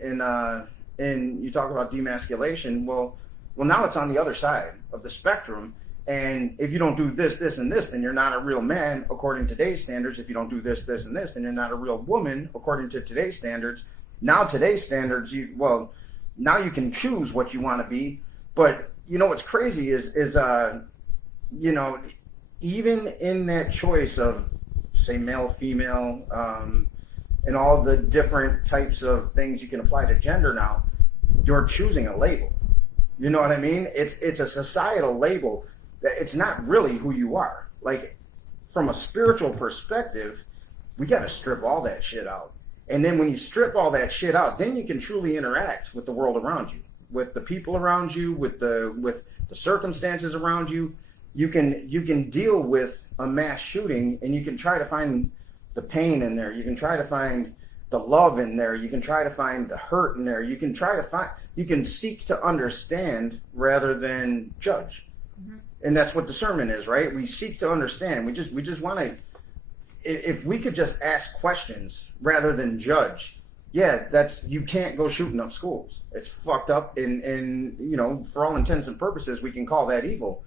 you talk about demasculation. Well, now it's on the other side of the spectrum. And if you don't do this, this, and this, then you're not a real man according to today's standards. If you don't do this, this, and this, then you're not a real woman according to today's standards. Now today's standards, now you can choose what you want to be. But you know what's crazy is you know, even in that choice of, say, male, female, and all the different types of things you can apply to gender now, you're choosing a label. You know what I mean? It's a societal label. It's not really who you are. Like, from a spiritual perspective, we got to strip all that shit out. And then when you strip all that shit out, then you can truly interact with the world around you, with the people around you, with the circumstances around you. You can deal with a mass shooting, and you can try to find the pain in there. You can try to find the love in there. You can try to find the hurt in there. You can seek to understand rather than judge. Mm-hmm. And that's what discernment is, right? We seek to understand. We just want to if we could just ask questions rather than judge, you can't go shooting up schools. It's fucked up, and for all intents and purposes, we can call that evil.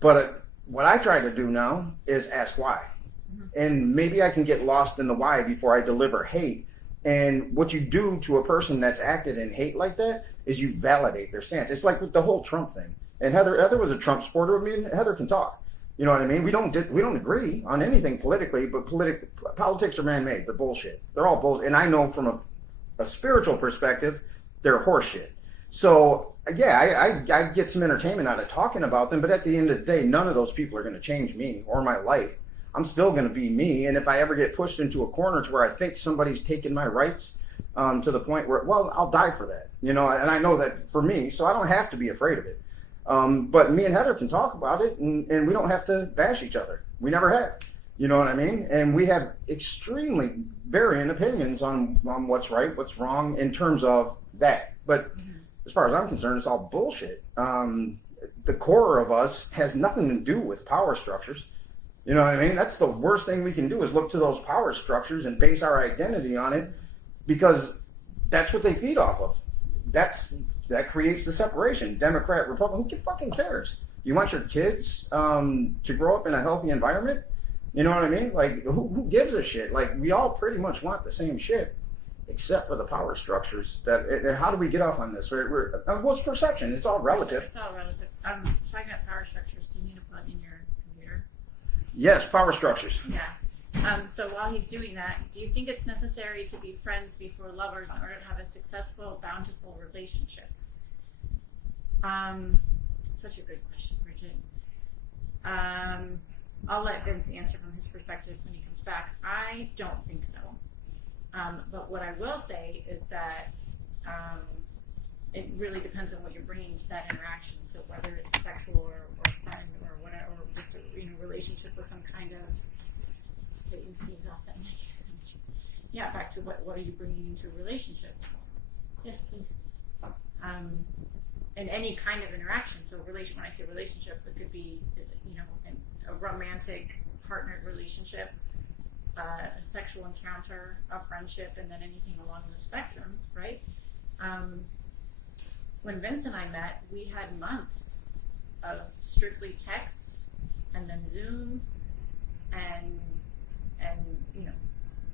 But what I try to do now is ask why. And maybe I can get lost in the why before I deliver hate. And what you do to a person that's acted in hate like that is you validate their stance. It's like with the whole Trump thing. And Heather was a Trump supporter. I mean, Heather can talk. You know what I mean? We don't agree on anything politically, but politics are man-made. They're bullshit. They're all bullshit. And I know from a spiritual perspective, they're horseshit. So yeah, I get some entertainment out of talking about them, but at the end of the day, none of those people are going to change me or my life. I'm still going to be me, and if I ever get pushed into a corner to where I think somebody's taking my rights to the point where, well, I'll die for that, and I know that for me, so I don't have to be afraid of it. But me and Heather can talk about it, and we don't have to bash each other. We never have. You know what I mean? And we have extremely varying opinions on what's right, what's wrong in terms of that. But as far as I'm concerned, it's all bullshit. The core of us has nothing to do with power structures. You know what I mean? That's the worst thing we can do is look to those power structures and base our identity on it, because that's what they feed off of. That creates the separation. Democrat, Republican, who fucking cares? You want your kids to grow up in a healthy environment? You know what I mean? Like, who gives a shit? Like, we all pretty much want the same shit, except for the power structures. How do we get off on this? Well, it's perception. It's all relative. It's all relative. Talking about power structures, do you need to plug in your computer? Yes, power structures. Yeah. So while he's doing that, do you think it's necessary to be friends before lovers in order to have a successful, bountiful relationship? Such a good question, Bridget. I'll let Vince answer from his perspective when he comes back. I don't think so. But what I will say is that it really depends on what you're bringing to that interaction. So whether it's sexual or friend or whatever, or just a relationship with some kind of, say, feeds off that negative energy. Yeah, back to what are you bringing into a relationship? Yes, please. In any kind of interaction. So when I say relationship, it could be, a romantic partnered relationship, a sexual encounter, a friendship, and then anything along the spectrum, right? When Vince and I met, we had months of strictly text, and then Zoom, and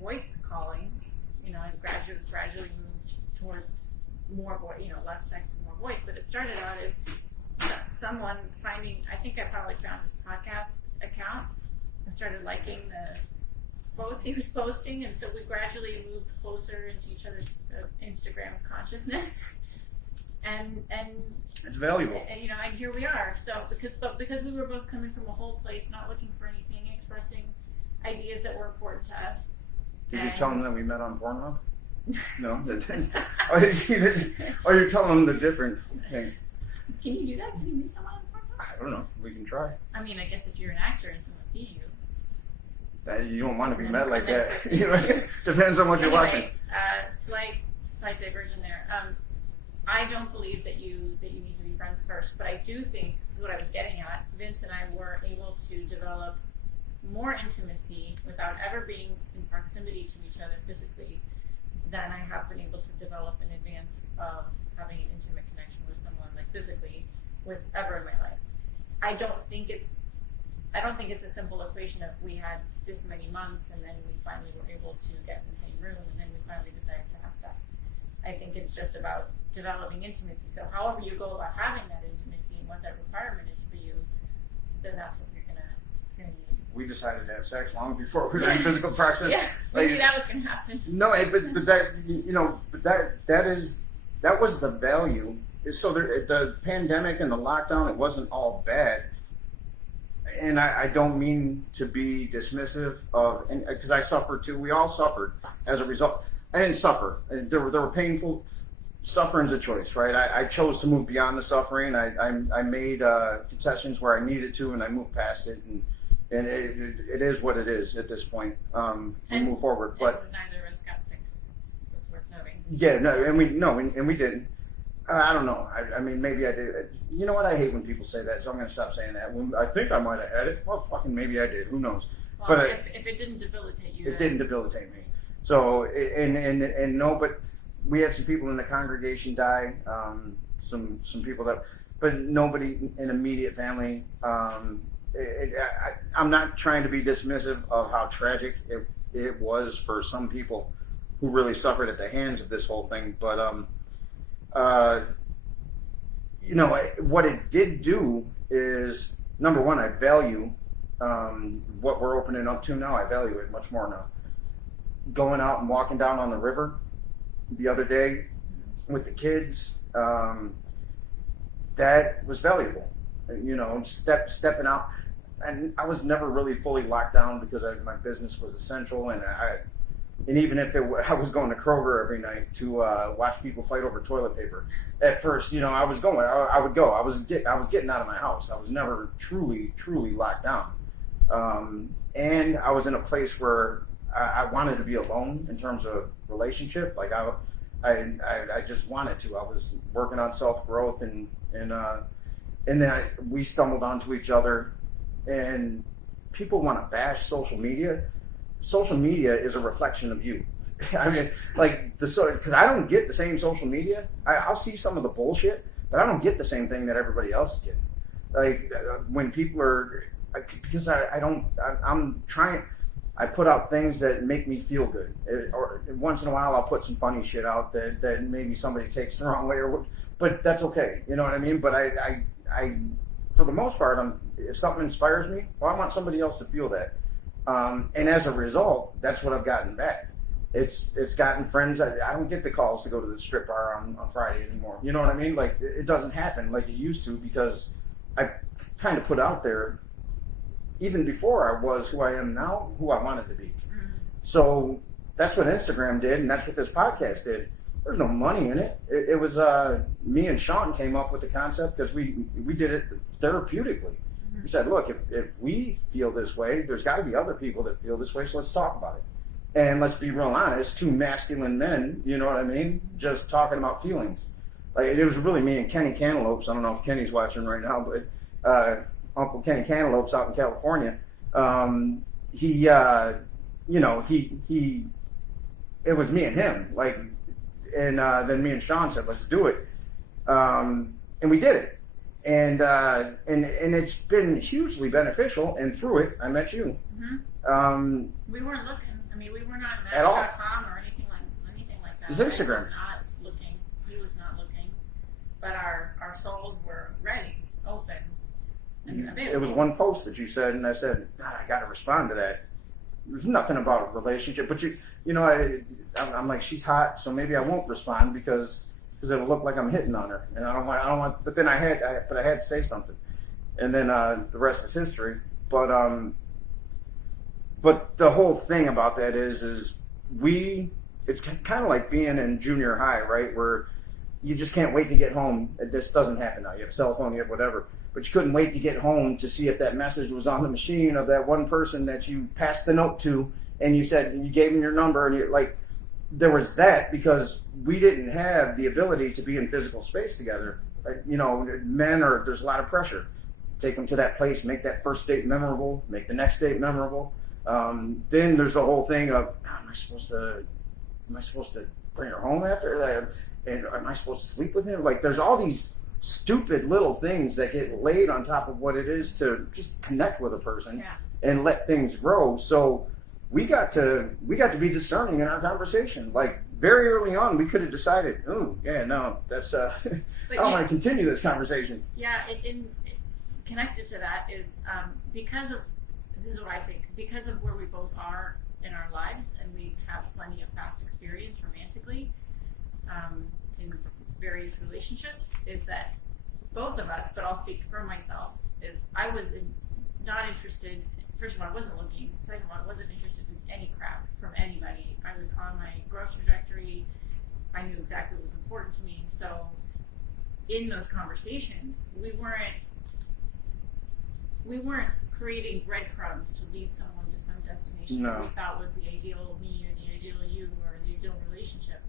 voice calling. I gradually moved towards more voice, less text and more voice. But it started out as someone finding. I think I probably found his podcast account and started liking the quotes he was posting, and so we gradually moved closer into each other's Instagram consciousness, and it's valuable. And here we are. So because we were both coming from a whole place, not looking for anything, expressing ideas that were important to us. Did you tell them that we met on Pornhub? No. Or you're telling them the different thing. Can you do that? Can you meet someone on Pornhub? I don't know. We can try. I mean, I guess if you're an actor and someone sees you. You don't want to be met like that. Depends on what you're watching. Slight diversion there. I don't believe that you need to be friends first, but I do think, this is what I was getting at, Vince and I were able to develop more intimacy without ever being in proximity to each other physically than I have been able to develop in advance of having an intimate connection with someone, like physically, with ever in my life. I don't think it's a simple equation of we had this many months and then we finally were able to get in the same room and then we finally decided to have sex. I think it's just about developing intimacy. So however you go about having that intimacy and what that requirement is for you, then that's what you're gonna need. We decided to have sex long before we were in physical proximity. Yeah, maybe that was gonna happen. No, but that was the value. So the pandemic and the lockdown, it wasn't all bad. And I don't mean to be dismissive of, because I suffered too. We all suffered as a result. I didn't suffer. There were painful. Suffering's a choice, right? I chose to move beyond the suffering. I made concessions where I needed to, and I moved past it. And it is what it is at this point. We move forward, but neither of us got sick. It's worth noting. Yeah, and we didn't. I don't know. I mean, maybe I did. You know what? I hate when people say that, so I'm going to stop saying that. I think I might have had it. Well, fucking maybe I did. Who knows? Well, if it didn't debilitate you, it didn't debilitate me. So, and no, but we had some people in the congregation die, some people that, but nobody in immediate family. I'm not trying to be dismissive of how tragic it was for some people who really suffered at the hands of this whole thing, but you know, what it did do is, number one, I value what we're opening up to now. I value it much more now. Going out and walking down on the river the other day with the kids, that was valuable. You know, stepping out. And I was never really fully locked down because my business was essential, and even if I was going to Kroger every night to watch people fight over toilet paper. At first, you know, I was going. I would go. I was getting out of my house. I was never truly locked down, and I was in a place where I wanted to be alone in terms of relationship. Like I just wanted to. I was working on self growth, and then we stumbled onto each other. And people want to bash social media. Social media is a reflection of you. I mean, like because I don't get the same social media. I'll see some of the bullshit, but I don't get the same thing that everybody else is getting. Like when people are, because I'm trying. I put out things that make me feel good, or once in a while I'll put some funny shit out that maybe somebody takes the wrong way, but that's okay. You know what I mean? But I for the most part, if something inspires me, well, I want somebody else to feel that. And as a result, that's what I've gotten back. It's gotten friends. I don't get the calls to go to the strip bar on Friday anymore. You know what I mean? Like, it doesn't happen like it used to, because I kind of put out there, even before I was who I am now, who I wanted to be. Mm-hmm. So that's what Instagram did, and that's what this podcast did. There's no money in it. It was me and Sean came up with the concept because we did it therapeutically. Mm-hmm. We said, look, if we feel this way, there's got to be other people that feel this way, so let's talk about it. And let's be real honest, two masculine men, you know what I mean, just talking about feelings. Like, it was really me and Kenny Cantaloupes. I don't know if Kenny's watching right now, but Uncle Kenny Cantaloupes out in California, it was me and him, like. And then me and Sean said, let's do it. And we did it. And it's been hugely beneficial. And through it, I met you. Mm-hmm. We weren't looking. I mean, we were not Match.com or anything like that. It was Instagram. I was not looking. He was not looking. But our souls were ready, open, and available. It was one post that you said, and I said, God, I got to respond to that. There's nothing about a relationship, but you know, I'm like, she's hot, so maybe I won't respond because it'll look like I'm hitting on her, and I don't want. But then I had to say something, and then the rest is history. But the whole thing about that is it's kind of like being in junior high, right, where you just can't wait to get home. This doesn't happen now. You have a cell phone, you have whatever. But you couldn't wait to get home to see if that message was on the machine of that one person that you passed the note to, and you said, you gave them your number, and you're like, there was that, because we didn't have the ability to be in physical space together. You know, there's a lot of pressure. Take them to that place, make that first date memorable, make the next date memorable. Then there's the whole thing of, am I supposed to bring her home after that? And am I supposed to sleep with him? Like, there's all these stupid little things that get laid on top of what it is to just connect with a person and let things grow. So we got to be discerning in our conversation. Like, very early on, we could have decided, oh yeah, no, that's I don't want to continue this conversation. Yeah, connected to that is because of, this is what I think, because of where we both are in our lives, and we have plenty of past experience romantically in various relationships, is that both of us, but I'll speak for myself, is I was not interested. First of all, I wasn't looking. Second of all, I wasn't interested in any crap from anybody. I was on my growth trajectory. I knew exactly what was important to me. So in those conversations, we weren't creating breadcrumbs to lead someone to some destination that we thought was the ideal me or the ideal you or the ideal relationship.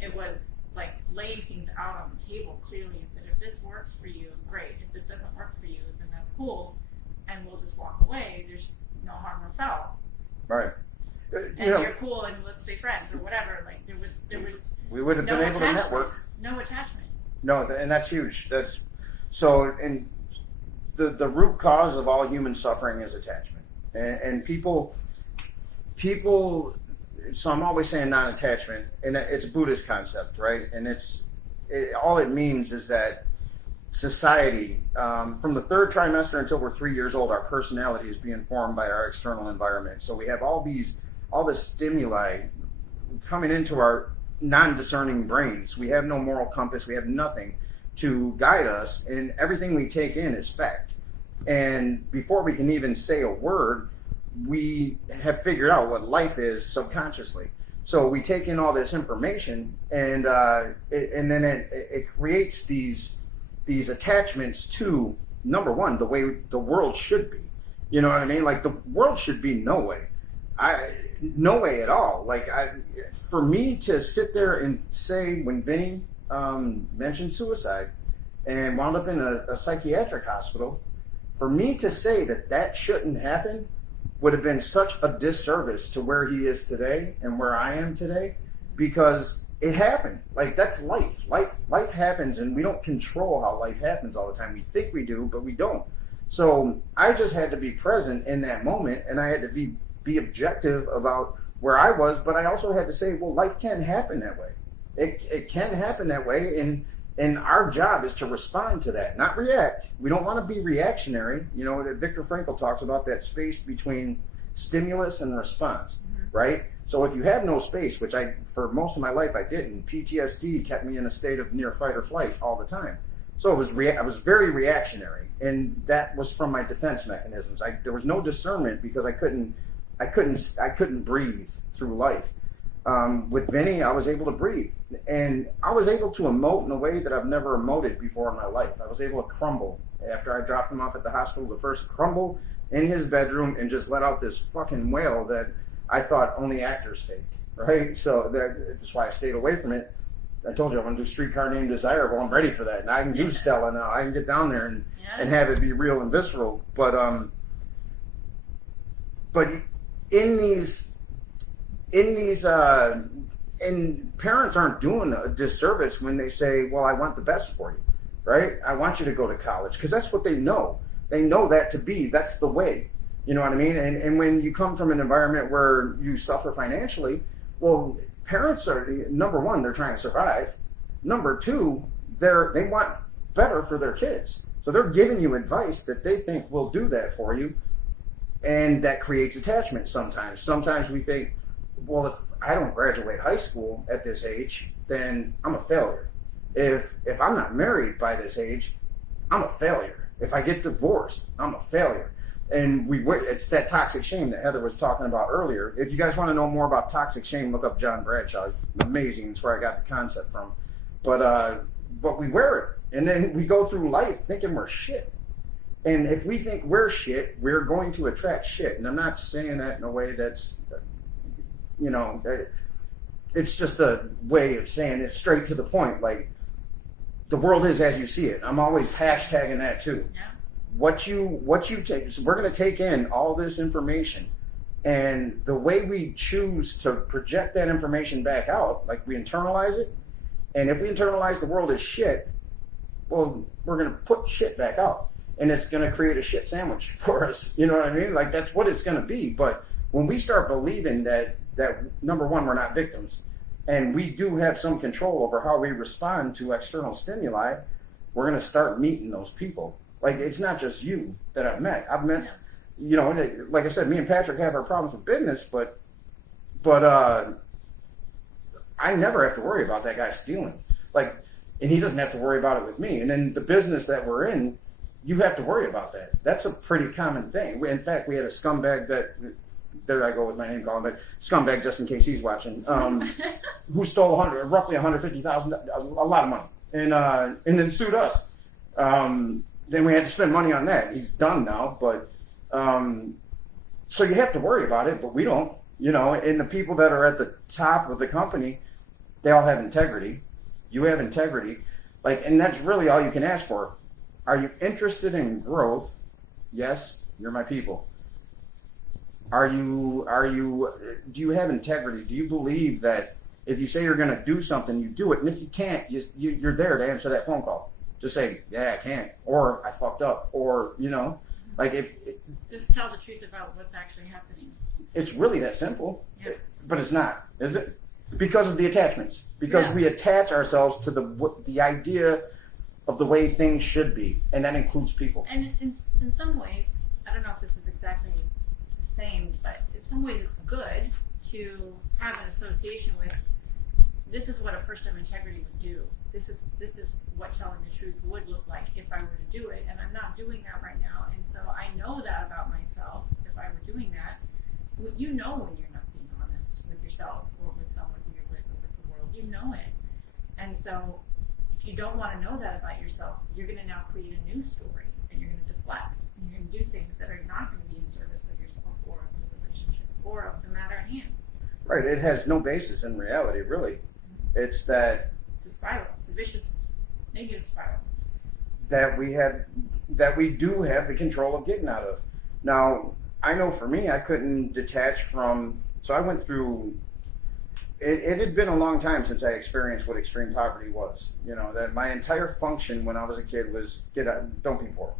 It was like laying things out on the table clearly and said, if this works for you, great. If this doesn't work for you, then that's cool, and we'll just walk away. no harm or foul. Right. And you're cool and let's stay friends or whatever. Like there was we would have no been able to attachment. network. No attachment. No, and that's huge. That's so, and the root cause of all human suffering is attachment, and people. So I'm always saying non-attachment, and it's a Buddhist concept, right? And all it means is that society, from the third trimester until we're 3 years old, our personality is being formed by our external environment. So we have all this stimuli coming into our non-discerning brains. We have no moral compass. We have nothing to guide us, and everything we take in is fact. And before we can even say a word, we have figured out what life is subconsciously. So we take in all this information, and then it creates these attachments to, number one, the way the world should be. You know what I mean? Like the world should be no way. No way at all. Like for me to sit there and say, when Vinny mentioned suicide and wound up in a psychiatric hospital, for me to say that shouldn't happen would have been such a disservice to where he is today and where I am today, because it happened. Like that's life. Life happens, and we don't control how life happens all the time. We think we do, but we don't. So I just had to be present in that moment, and I had to be objective about where I was, but I also had to say, well, life can happen that way. It can happen that way, and our job is to respond to that, not react. We don't want to be reactionary. You know, Viktor Frankl talks about that space between stimulus and response, right? So if you have no space, which for most of my life I didn't, PTSD kept me in a state of near fight or flight all the time. So I was very reactionary, and that was from my defense mechanisms. There was no discernment because I couldn't breathe through life. With Vinny, I was able to breathe, and I was able to emote in a way that I've never emoted before in my life. I was able to crumble after I dropped him off at the hospital. The first crumble in his bedroom and just let out this fucking wail that I thought only actors faked, right? So that's why I stayed away from it. I told you I'm gonna do Streetcar Named Desirable. I'm ready for that, and I can do Stella now. I can get down there and have it be real and visceral. But and parents aren't doing a disservice when they say, well, I want the best for you, right? I want you to go to college, because that's what they know. They know that's the way. You know what I mean? And when you come from an environment where you suffer financially, well, parents are, number one, they're trying to survive. Number two, they want better for their kids. So they're giving you advice that they think will do that for you. And that creates attachment sometimes. Sometimes we think, well, if I don't graduate high school at this age, then I'm a failure. If I'm not married by this age, I'm a failure. If I get divorced, I'm a failure. And it's that toxic shame that Heather was talking about earlier. If you guys want to know more about toxic shame, look up John Bradshaw. It's amazing. That's where I got the concept from. But we wear it, and then we go through life thinking we're shit. And if we think we're shit, we're going to attract shit. And I'm not saying that in a way that's, you know, it's just a way of saying it straight to the point. Like, the world is as you see it. I'm always hashtagging that too. Yeah. What you take, so we're going to take in all this information, and the way we choose to project that information back out, like we internalize it, and if we internalize the world as shit, well, we're going to put shit back out, and it's going to create a shit sandwich for us. You know what I mean? Like, that's what it's going to be. But when we start believing that number one, we're not victims, and we do have some control over how we respond to external stimuli, we're going to start meeting those people. Like, it's not just you that I've met. You know, like I said, me and Patrick have our problems with business, but I never have to worry about that guy stealing. Like, and he doesn't have to worry about it with me. And then the business that we're in, you have to worry about that. That's a pretty common thing. In fact, we had a scumbag that, there I go with my name calling, but scumbag just in case he's watching, who stole roughly $150,000, a lot of money, and then sued us. Then we had to spend money on that. He's done now, but so you have to worry about it, but we don't, you know. And the people that are at the top of the company, they all have integrity. You have integrity, like, and that's really all you can ask for. Are you interested in growth? Yes, you're my people. do you have integrity? Do you believe that if you say you're going to do something, you do it? And if you can't, you're there to answer that phone call. Just say, yeah, I can't, or I fucked up, or, like just tell the truth about what's actually happening. It's really that simple, Yeah. but it's not, is it? Because of the attachments. Because Yeah. we attach ourselves to the idea of the way things should be, and that includes people. And in some ways, I don't know if this is exactly the same, but in some ways it's good to have an association with, this is what a person of integrity would do. This is what telling the truth would look like if I were to do it, and I'm not doing that right now, and so I know that about myself. If I were doing that, you know when you're not being honest with yourself or with someone who you're with or with the world, you know it. And so if you don't want to know that about yourself, you're going to now create a new story, and you're going to deflect, and you're going to do things that are not going to be in service of yourself or of the relationship or of the matter at hand. Right, it has no basis in reality, really. It's that It's a spiral. It's a vicious, negative spiral. that we do have the control of getting out of. Now, I know for me, I couldn't detach from, so I went through, it had been a long time since I experienced what extreme poverty was. That my entire function when I was a kid was, don't be poor.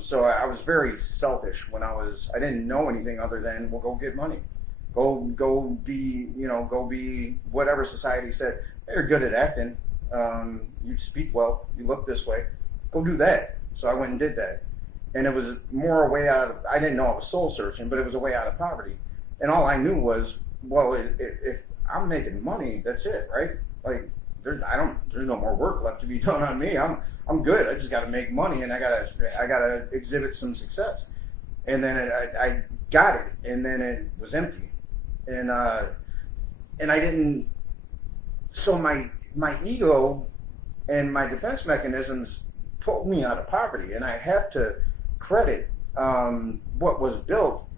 So I was very selfish when I didn't know anything other than, well, go get money. Go be whatever society said. You're good at acting. You speak well. You look this way. Go do that. So I went and did that. And it was more a way out of, I didn't know I was soul searching, but it was a way out of poverty. And all I knew was, well, if I'm making money, that's it, right? Like, there's no more work left to be done on me. I'm good. I just got to make money, and I gotta exhibit some success. And then I got it, and then it was empty. And I didn't. So my ego and my defense mechanisms pulled me out of poverty, and I have to credit what was built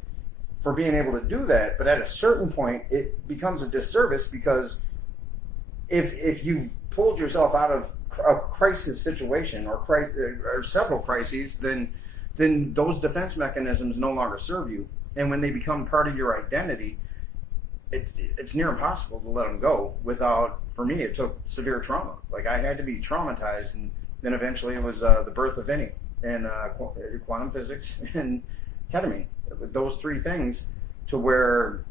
for being able to do that. But at a certain point, it becomes a disservice, because if you've pulled yourself out of a crisis situation or several crises, then those defense mechanisms no longer serve you, and when they become part of your identity, it's near impossible to let them go without. For me, it took severe trauma. Like, I had to be traumatized, and then eventually it was the birth of any and quantum physics and ketamine. Those three things, to where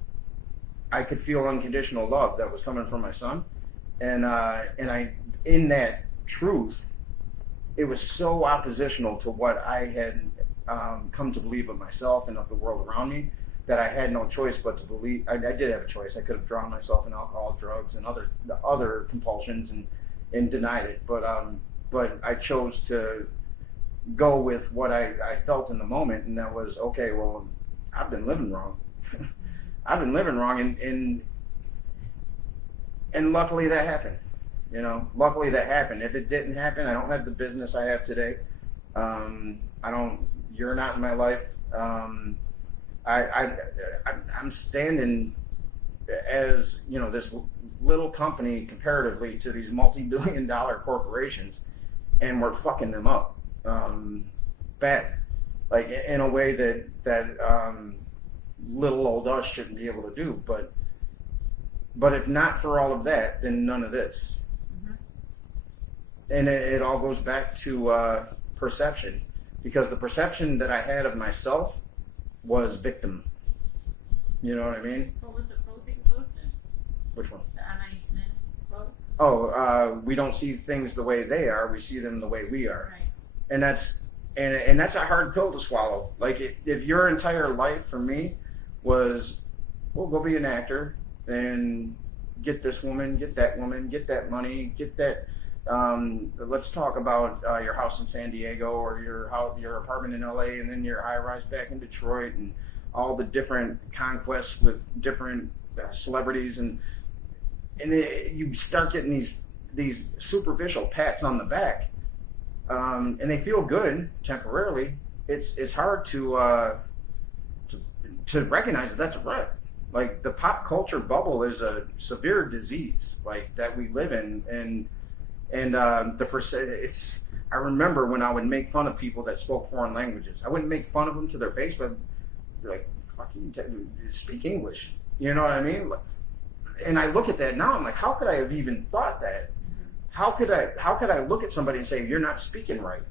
I could feel unconditional love that was coming from my son, and I, in that truth, it was so oppositional to what I had come to believe of myself and of the world around me, that I had no choice but to believe. I did have a choice. I could have drowned myself in alcohol, drugs, and other compulsions, and denied it. But I chose to go with what I felt in the moment, and that was, okay, well, I've been living wrong. I've been living wrong, and luckily that happened. Luckily that happened. If it didn't happen, I don't have the business I have today. You're not in my life. I'm standing as, this little company comparatively to these multi-billion-dollar corporations, and we're fucking them up, bad, like in a way that little old us shouldn't be able to do. But if not for all of that, then none of this. Mm-hmm. And it all goes back to perception, because the perception that I had of myself was victim. You know what I mean? What was the quote that you posted? Which one? The Anais Nin quote? Oh, we don't see things the way they are, we see them the way we are. Right. And that's a hard pill to swallow. Like, if your entire life, for me, was, well, go be an actor and get this woman, get that money, get that. Let's talk about your house in San Diego, or your apartment in LA, and then your high rise back in Detroit, and all the different conquests with different celebrities, and you start getting these superficial pats on the back, and they feel good temporarily. It's hard to recognize that that's a threat. Like, the pop culture bubble is a severe disease, like, that we live in, and I remember when I would make fun of people that spoke foreign languages. I wouldn't make fun of them to their face, but like, fucking speak English. You know what I mean? And I look at that now, I'm like, how could I have even thought that? How could I look at somebody and say, you're not speaking right?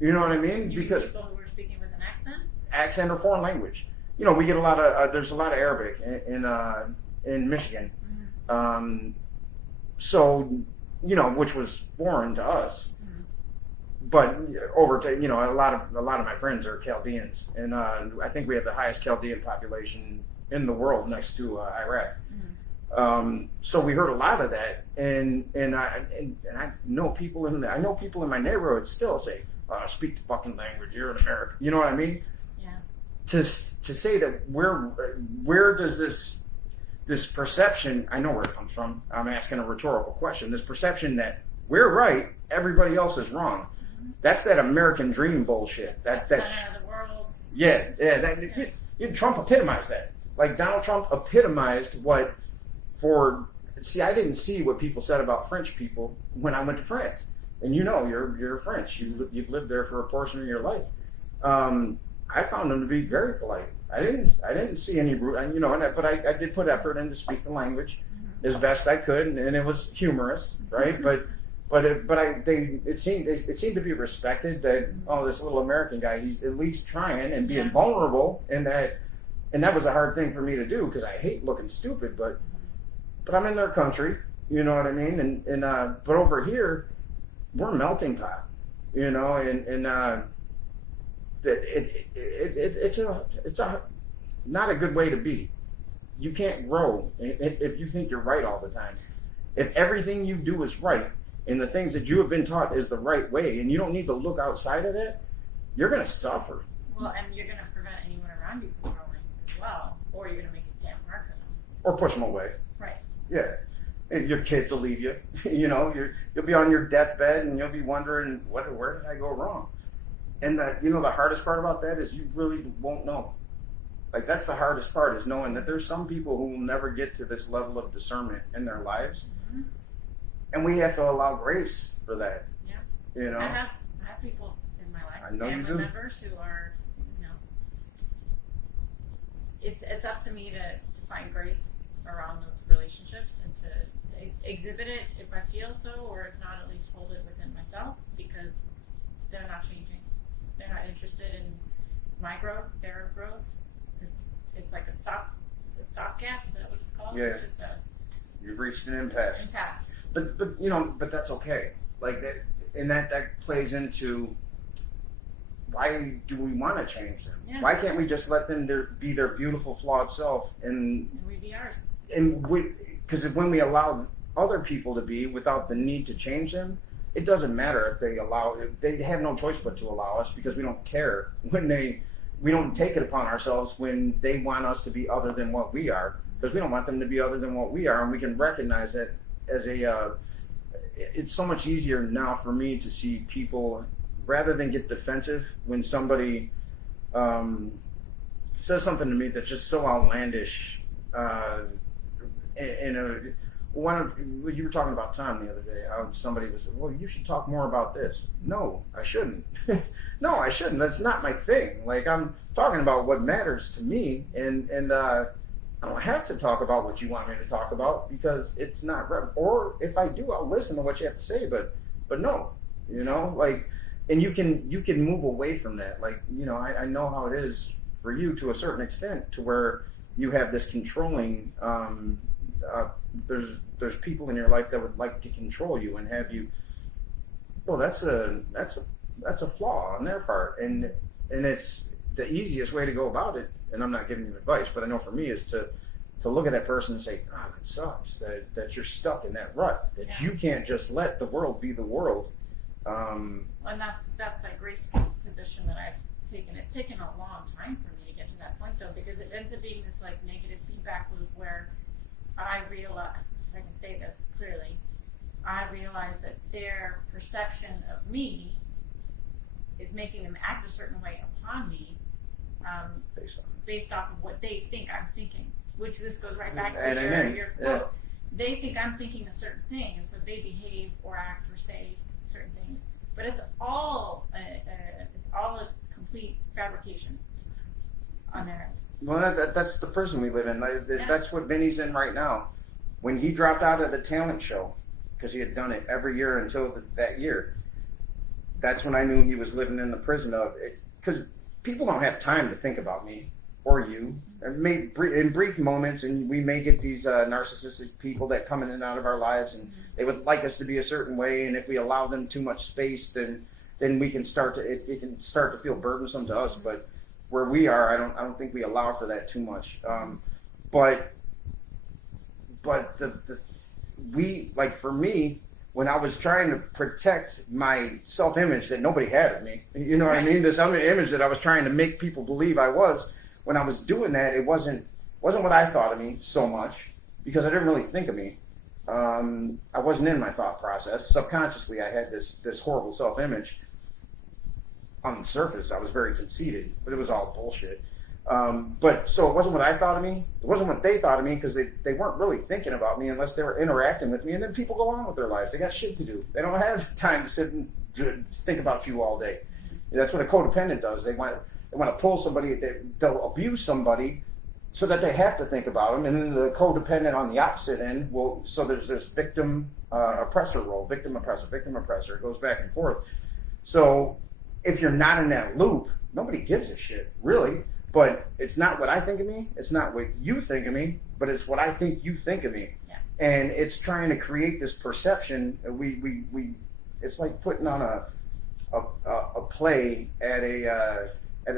You know what I mean? You Because mean people who are speaking with an accent? Accent or foreign language. You know, we get a lot of, there's a lot of Arabic in Michigan. So, you know, which was foreign to us. But over to, you know, a lot of my friends are Chaldeans, and I think we have the highest Chaldean population in the world, next to Iraq. So we heard a lot of that, and I know people in my neighborhood still say, "Speak the fucking language. You're in America." You know what I mean? Yeah. To say that where does this perception? I know where it comes from. I'm asking a rhetorical question. This perception that we're right, everybody else is wrong. That's that American dream bullshit. That's center of the world. Yeah. Trump epitomized that. Like Donald Trump epitomized what I didn't see what people said about French people when I went to France. And you know, you're French. You've lived there for a portion of your life. I found them to be very polite. I didn't see any, you know, but I did put effort in to speak the language as best I could, and it was humorous, right? It seemed to be respected that this little American guy, he's at least trying and being vulnerable, and that was a hard thing for me to do because I hate looking stupid, but I'm in their country, you know what I mean, but over here we're a melting pot, you know, it's a not a good way to be. You can't grow if you think you're right all the time. If everything you do is right, and the things that you have been taught is the right way, and you don't need to look outside of that, you're going to suffer. Well, and you're going to prevent anyone around you from growing as well, or you're going to make it damn hard for them. Or push them away. Right. Yeah. And your kids will leave you. You know, you'll be on your deathbed, and you'll be wondering, where did I go wrong? And the hardest part about that is you really won't know. Like, that's the hardest part, is knowing that there's some people who will never get to this level of discernment in their lives. And we have to allow grace for that. Yeah. You know? I have people in my life, I know family you do. members who are, you know, it's up to me to find grace around those relationships and to exhibit it if I feel so, or if not, at least hold it within myself, because they're not changing. They're not interested in my growth, their growth. It's like a stopgap. Is that what it's called? Yeah. It's just You've reached an impasse. But that's okay. Like that, and that plays into why do we want to change them? Yeah. Why can't we just let them be their beautiful, flawed self and we be ours? And because when we allow other people to be without the need to change them, it doesn't matter if they have no choice but to allow us, because we don't care we don't take it upon ourselves when they want us to be other than what we are, because we don't want them to be other than what we are, and we can recognize that as it's so much easier now for me to see people, rather than get defensive when somebody says something to me that's just so outlandish. You were talking about Tom the other day, how somebody was, well, you should talk more about this. No, I shouldn't. No, I shouldn't. That's not my thing. Like, I'm talking about what matters to me, and I don't have to talk about what you want me to talk about, because it's not, or if I do, I'll listen to what you have to say, but no, you know, like, and you can move away from that. Like, you know, I know how it is for you to a certain extent, to where you have this controlling, there's people in your life that would like to control you and have you. Well, that's a flaw on their part, and it's the easiest way to go about it. And I'm not giving you advice, but I know for me is to look at that person and say, "Oh, it sucks that you're stuck in that rut. That you can't just let the world be the world." And that's that grace position that I've taken. It's taken a long time for me to get to that point, though, because it ends up being this like negative feedback loop where I realize, if I can say this clearly, I realize that their perception of me is making them act a certain way upon me, based off of what they think I'm thinking. Which this goes right back to your quote. Yeah. They think I'm thinking a certain thing, and so they behave or act or say certain things. But it's all a complete fabrication on their end. Well, that's the prison we live in. That's what Vinny's in right now. When he dropped out of the talent show, because he had done it every year until that year, that's when I knew he was living in the prison of it. Because people don't have time to think about me or you. In brief moments, and we may get these narcissistic people that come in and out of our lives, and they would like us to be a certain way, and if we allow them too much space, then we can start to it can start to feel burdensome to us. But where we are, I don't think we allow for that too much. But we, like, for me, when I was trying to protect my self-image that nobody had of me, you know what I mean? This other image that I was trying to make people believe I was. When I was doing that, it wasn't what I thought of me so much, because I didn't really think of me. I wasn't in my thought process. Subconsciously, I had this horrible self-image. On the surface, I was very conceited, but it was all bullshit. But so it wasn't what I thought of me. It wasn't what they thought of me, because they weren't really thinking about me unless they were interacting with me. And then people go on with their lives. They got shit to do. They don't have time to sit and think about you all day. That's what a codependent does. They want to pull somebody. They'll abuse somebody so that they have to think about them. And then the codependent on the opposite end will. So there's this victim oppressor role. Victim oppressor. Victim oppressor. It goes back and forth. So if you're not in that loop, nobody gives a shit, really. But it's not what I think of me. It's not what you think of me. But it's what I think you think of me. Yeah. And it's trying to create this perception. We it's like putting on a play at a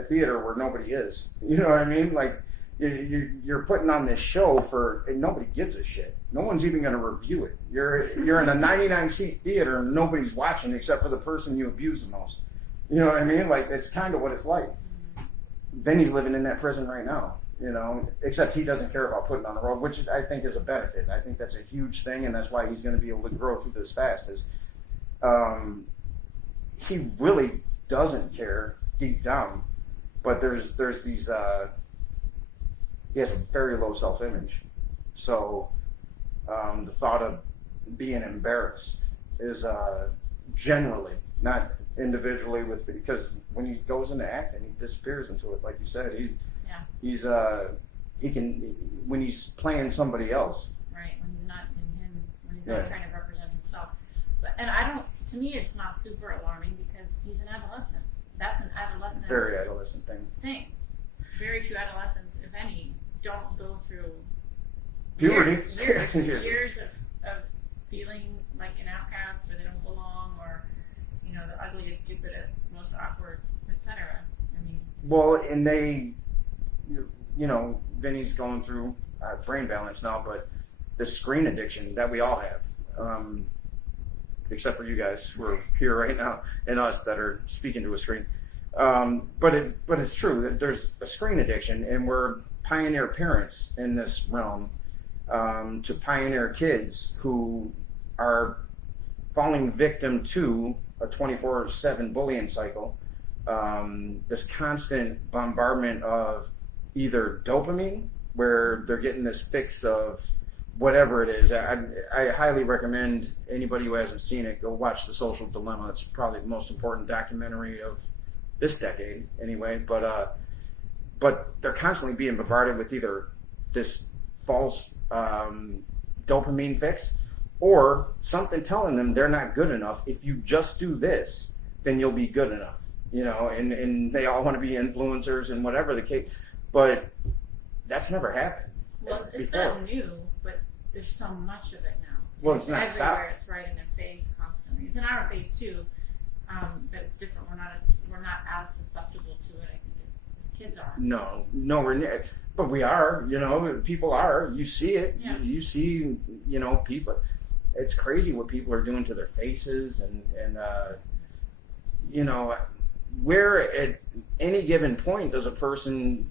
theater where nobody is. You know what I mean? Like you're putting on this show and nobody gives a shit. No one's even going to review it. You're in a 99-seat theater and nobody's watching except for the person you abuse the most. You know what I mean? Like, it's kind of what it's like. Vinny's living in that prison right now, except he doesn't care about putting on the road, which I think is a benefit. I think that's a huge thing, and that's why he's going to be able to grow through this fast. He really doesn't care deep down, but there's these, he has a very low self-image. So the thought of being embarrassed is when he goes into acting, he disappears into it. Like you said, he can when he's playing somebody else. Right, when he's not in him, when he's not trying to represent himself. To me, it's not super alarming because he's an adolescent. That's an adolescent. Very adolescent thing. Very few adolescents, if any, don't go through puberty. Years of feeling like an outcast, or they don't belong, or the ugliest, stupidest, most awkward, etc. Well, and Vinny's going through brain balance now, but the screen addiction that we all have, except for you guys who are here right now, and us that are speaking to a screen. But it's true that there's a screen addiction, and we're pioneer parents in this realm to pioneer kids who are falling victim to a 24/7 bullying cycle, this constant bombardment of either dopamine, where they're getting this fix of whatever it is. I highly recommend anybody who hasn't seen it, go watch The Social Dilemma. It's probably the most important documentary of this decade anyway, but they're constantly being bombarded with either this false dopamine fix, or something telling them they're not good enough. If you just do this, then you'll be good enough, and they all want to be influencers and whatever the case, but that's never happened. Well, it's not new, but there's so much of it now. Well, it's not everywhere. It's right in their face constantly. It's in our face too, but it's different. We're not as susceptible to it, I think, as kids are. No, we're near. But we are, people are. You see it. Yeah. You see, people. It's crazy what people are doing to their faces, and where at any given point does a person,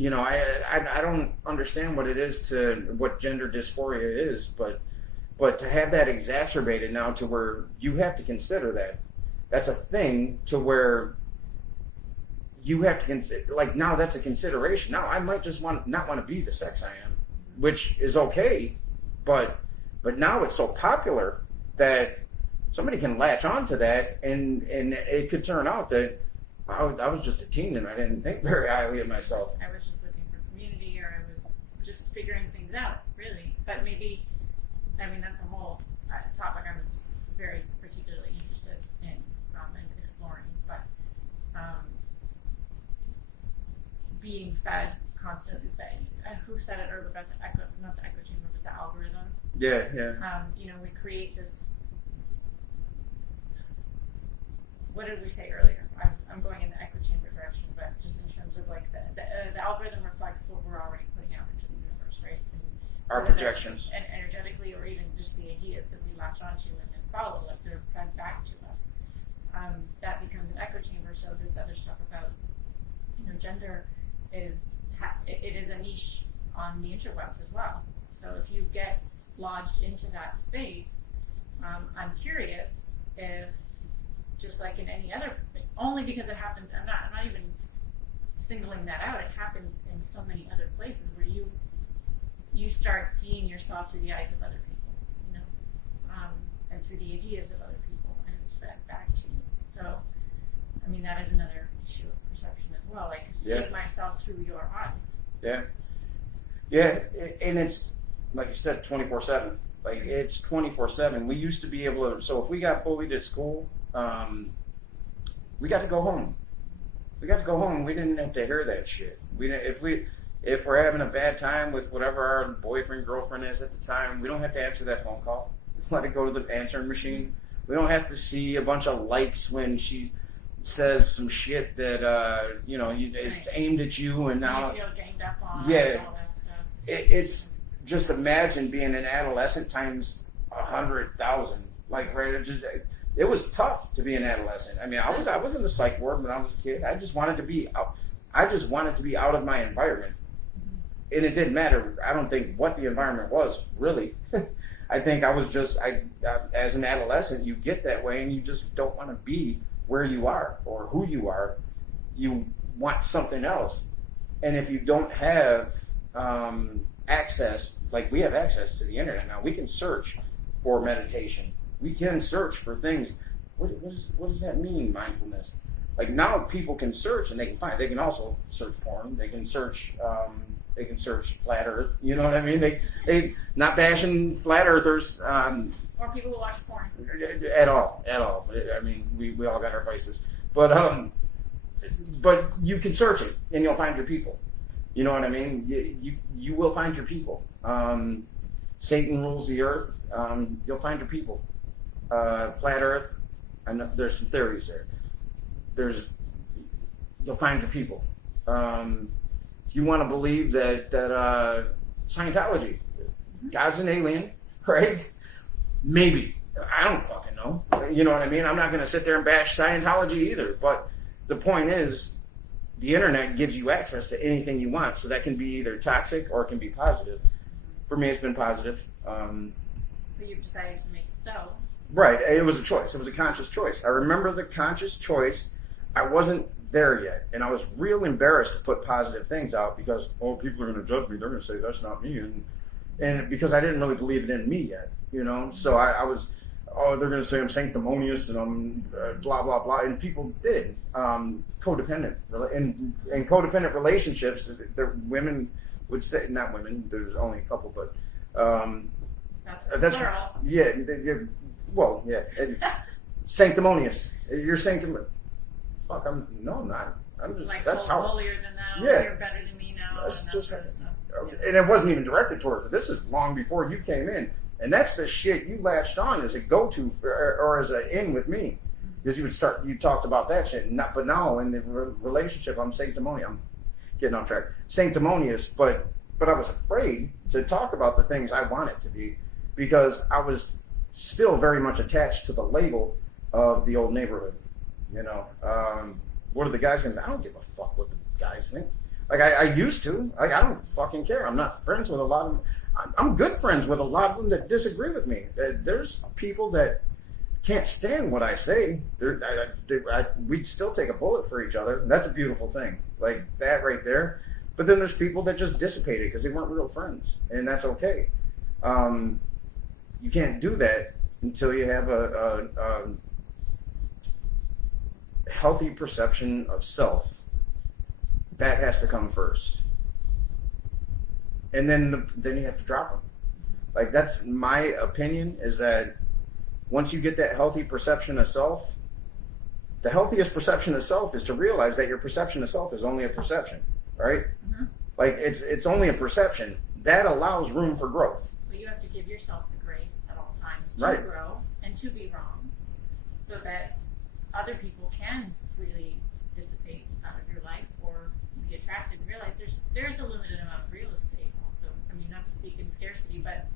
I don't understand what it is what gender dysphoria is, but to have that exacerbated now to where you have to consider that's a thing, to where you have to consider, like, now that's a consideration. Now I might just not want to be the sex I am, which is okay, but now it's so popular that somebody can latch onto that, and it could turn out that I was just a teen and I didn't think very highly of myself. I was just looking for community, or I was just figuring things out, really. But maybe, I mean, that's a whole topic I'm just very particularly interested in and exploring. But being fed constantly, who said it earlier about the echo, not the echo chamber, but the algorithm? Yeah, yeah. You know, we create this. What did we say earlier? I'm going in the echo chamber direction, but just in terms of like the algorithm reflects what we're already putting out into the universe, right? And Our projections. And energetically, or even just the ideas that we latch onto and then follow, like they're fed back to us. That becomes an echo chamber. So this other stuff about, you know, gender is it is a niche on the interwebs as well. So if you get lodged into that space, I'm curious if, just like in any other, only because it happens, I'm not even singling that out. It happens in so many other places where you start seeing yourself through the eyes of other people, you know, and through the ideas of other people, and it's fed back to you. So, I mean, that is another issue of perception as well. Like, seeing myself through your eyes. Yeah. Yeah, and it's, like you said, 24/7. Like, it's 24/7. We used to be able to, so if we got bullied at school, we got to go home. We got to go home. We didn't have to hear that shit. If we're having a bad time with whatever our boyfriend, girlfriend is at the time, we don't have to answer that phone call. Let it go to the answering machine. We don't have to see a bunch of likes when she says some shit that you know, is aimed at you, and now you feel ganged up on. Yeah, and all that stuff. It's just, imagine being an adolescent times 100,000. Like, right? It was tough to be an adolescent. I mean, I was in the psych ward when I was a kid. I just wanted to be out. I just wanted to be out of my environment, and it didn't matter. I don't think what the environment was really. I think I was just as an adolescent, you get that way, and you just don't want to be where you are or who you are. You want something else, and if you don't have access, like we have access to the internet now, we can search for meditation. We can search for things. What does that mean, mindfulness? Like, now people can search and they can find. They can also search porn. They can search flat Earth. You know what I mean? They not bashing flat earthers. Or people who watch porn. At all. I mean, we all got our vices, but you can search it and you'll find your people. You know what I mean? You will find your people. Satan rules the earth. You'll find your people. Flat Earth, and there's some theories there. You'll find your people. If you want to believe that Scientology, God's an alien, right? Maybe. I don't fucking know. You know what I mean? I'm not going to sit there and bash Scientology either. But the point is, the internet gives you access to anything you want. So that can be either toxic or it can be positive. For me, it's been positive. But you've decided to make it so. Right. It was a choice. It was a conscious choice. I remember the conscious choice. I wasn't there yet. And I was real embarrassed to put positive things out because, people are going to judge me. They're going to say that's not me. And because I didn't really believe it in me yet, you know. So I was, they're going to say I'm sanctimonious and I'm blah, blah, blah. And people did. Codependent. In codependent relationships, the women would say, not women, there's only a couple, but that's plural. Yeah. Well, yeah. Sanctimonious. You're sanctimonious. Fuck, I'm not. I'm just, like, that's how. holier than thou. Yeah. You're better than me now. That's and just, that sort of stuff. And it wasn't even directed towards it. This is long before you came in. And that's the shit you latched on as a go-to or as an in with me. Because you talked about that shit. But now in the relationship, I'm sanctimonious. I'm getting off track. Sanctimonious, but I was afraid to talk about the things I wanted to be because I was still very much attached to the label of the old neighborhood. You know, what are the guys going to do? I don't give a fuck what the guys think. Like, I used to. Like, I don't fucking care. I'm not friends with a lot of them. I'm good friends with a lot of them that disagree with me. There's people that can't stand what I say. We'd still take a bullet for each other. And that's a beautiful thing. Like, that right there. But then there's people that just dissipate it because they weren't real friends. And that's okay. You can't do that until you have a healthy perception of self. That has to come first. and then you have to drop them. Like, that's my opinion, is that once you get that healthy perception of self, the healthiest perception of self is to realize that your perception of self is only a perception, right? Mm-hmm. Like, it's only a perception. That allows room for growth. But you have to give yourself the grace at all times to Right. grow and to be wrong, so that other people can freely dissipate out of your life or be attracted and realize there's a limited amount of real estate also. I mean, not to speak in scarcity, but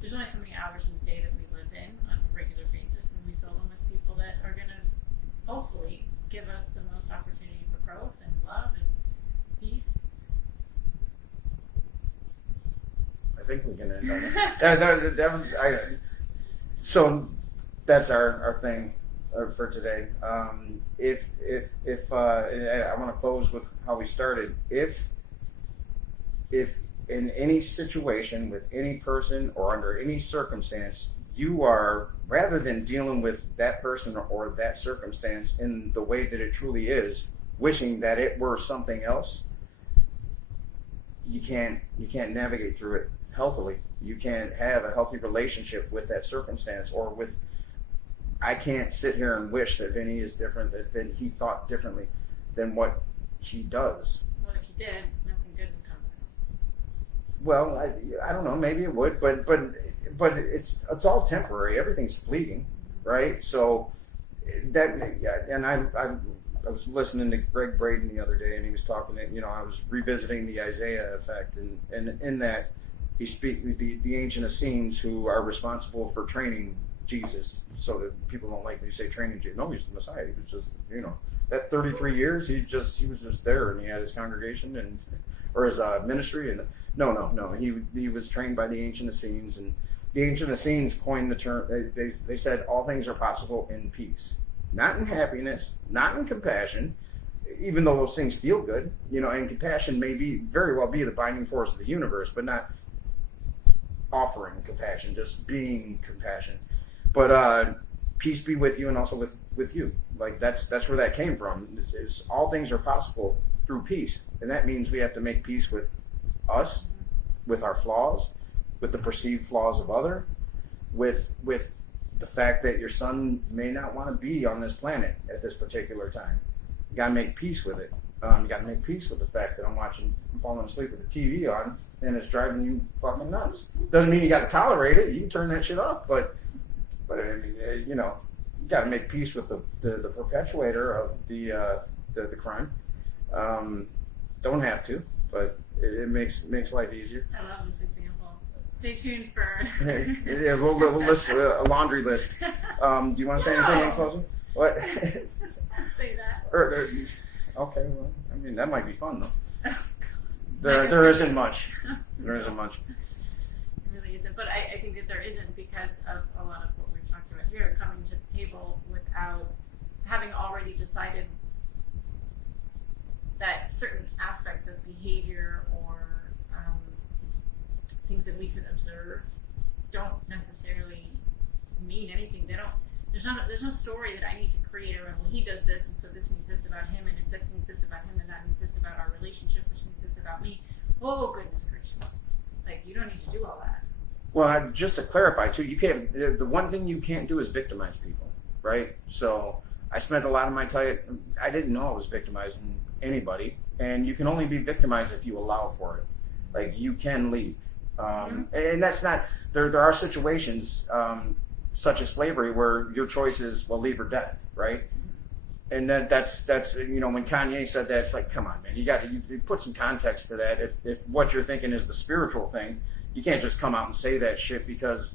there's only so many hours in the day that we live in on a regular basis, and we fill them with people that are going to hopefully give us the most opportunity for growth and love and peace. I think we can end on it. So that's our thing for today. If I want to close with how we started. If in any situation with any person or under any circumstance, you are, rather than dealing with that person or that circumstance in the way that it truly is, wishing that it were something else, you can't navigate through it healthily. You can't have a healthy relationship with that circumstance, or with, I can't sit here and wish that Vinny is different, that he thought differently than what he does. Well, if you did, nothing good would come from it. Well, I don't know, maybe it would, but it's all temporary. Everything's fleeting, right? So that, and I was listening to Greg Braden the other day, and he was talking that, I was revisiting the Isaiah effect, and in that he speaks the ancient Essenes, who are responsible for training Jesus. So that people don't like when you say training Jesus. No, he's the Messiah. He was just, that 33 years, he was just there, and he had his congregation or his ministry, and no, he was trained by the ancient Essenes, and the ancient Essenes coined the term. They said all things are possible in peace, not in happiness, not in compassion, even though those things feel good, and compassion may very well be the binding force of the universe, but not offering compassion, just being compassion. But peace be with you, and also with you. Like, that's where that came from. Is all things are possible through peace, and that means we have to make peace with us, with our flaws, with the perceived flaws of other, with the fact that your son may not want to be on this planet at this particular time. You gotta make peace with it. You gotta make peace with the fact that I'm falling asleep with the TV on, and it's driving you fucking nuts. Doesn't mean you gotta tolerate it. You can turn that shit off, but I mean, you gotta make peace with the perpetuator of the crime. Don't have to, but it makes life easier. I love this example. Stay tuned for. Yeah, we'll list a laundry list. Do you want to say anything in closing? What? Say that. Okay, well, I mean, that might be fun though. There isn't much. There isn't much. It really isn't, but I think that there isn't, because of a lot of what we've talked about here, coming to the table without having already decided that certain aspects of behavior or things that we could observe don't necessarily mean anything. There's no story that I need to create around, well, he does this, and so this means this about him, and if this means this about him, and that means this about our relationship, which means this about me. Oh, goodness gracious. Like, you don't need to do all that. Well, just to clarify too, you can't. The one thing you can't do is victimize people, right? So I spent a lot of my time. I didn't know I was victimizing anybody, and you can only be victimized if you allow for it. Like, you can leave, and that's not. There are situations such as slavery where your choice is, well, leave or death, right? And that's when Kanye said that, it's like, come on, man, you put some context to that. If what you're thinking is the spiritual thing, you can't just come out and say that shit, because,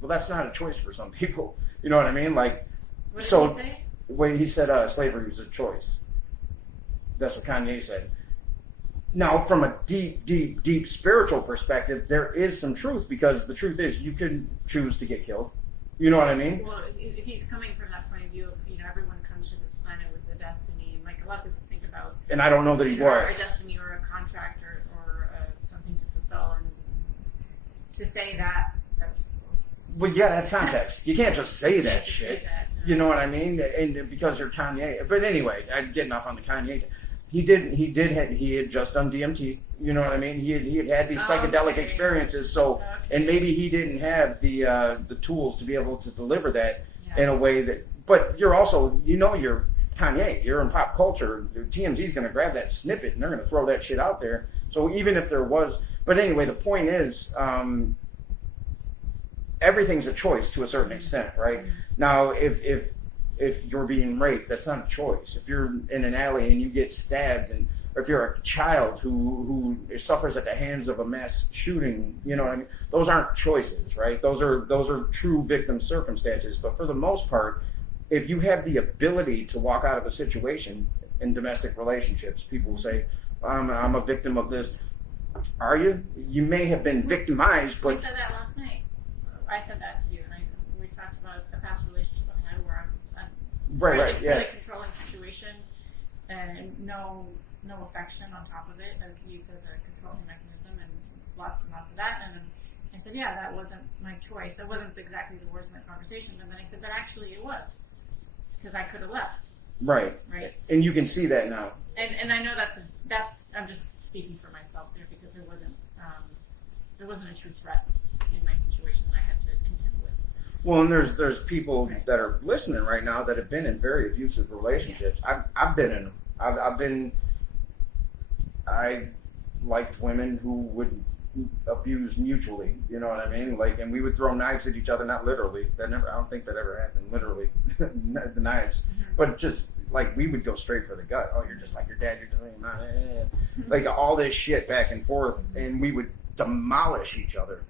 well, that's not a choice for some people. You know what I mean? Like, what did he say? When he said slavery was a choice. That's what Kanye said. Now, from a deep spiritual perspective, there is some truth, because the truth is you can choose to get killed. You know what I mean? Well, if he's coming from that point of view, everyone comes to this planet with a destiny, and like a lot of people think about. And I don't know that he was. A destiny or a contract or something to fulfill, and to say that's. Well, yeah, have context. You can't just say that shit. Say that, no. You know what I mean? And because you're Kanye. But anyway, I'm getting off on the Kanye. He had just done DMT. You know what I mean? He had had these psychedelic Okay. experiences. So, Okay. and maybe he didn't have the tools to be able to deliver that Yeah. in a way that. But you're also, you're Kanye. You're in pop culture. TMZ's going to grab that snippet and they're going to throw that shit out there. So even if there was, but anyway, the point is, everything's a choice to a certain extent, right? Mm-hmm. Now, if you're being raped, that's not a choice. If you're in an alley and you get stabbed, and or if you're a child who suffers at the hands of a mass shooting, you know what I mean? Those aren't choices, right? Those are true victim circumstances. But for the most part, if you have the ability to walk out of a situation in domestic relationships, people will say, I'm a victim of this. Are you? You may have been victimized, We but said that last night. I said that to you, and we talked about a past relationship I had where I'm right, yeah. really controlling situation, and no affection on top of it, as used as a controlling mechanism, and lots of that. And I said, yeah, that wasn't my choice. It wasn't exactly the words in the conversation. And then I said, but actually it was, because I could have left. Right. And you can see that now. And I know that's I'm just speaking for myself there, because there wasn't a true threat in my situation that I had to contend with. Well, and there's people that are listening right now that have been in very abusive relationships. I've been in them. I liked women who would abuse mutually. You know what I mean? Like, and we would throw knives at each other, not literally. I don't think that ever happened. Literally, the knives, but just like we would go straight for the gut. Oh, you're just like your dad. You're just like mine. Like all this shit back and forth, and we would demolish each other.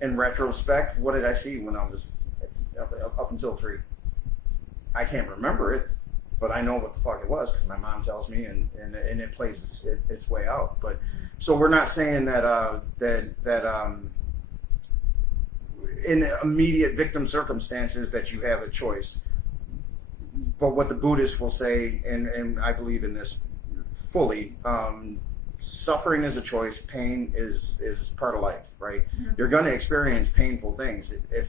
In retrospect, what did I see when I was up until 3? I can't remember it, but I know what the fuck it was because my mom tells me, and it plays its way out. But so we're not saying that in immediate victim circumstances that you have a choice. But what the Buddhists will say, and I believe in this fully, suffering is a choice. Pain is part of life, right? Mm-hmm. You're going to experience painful things. If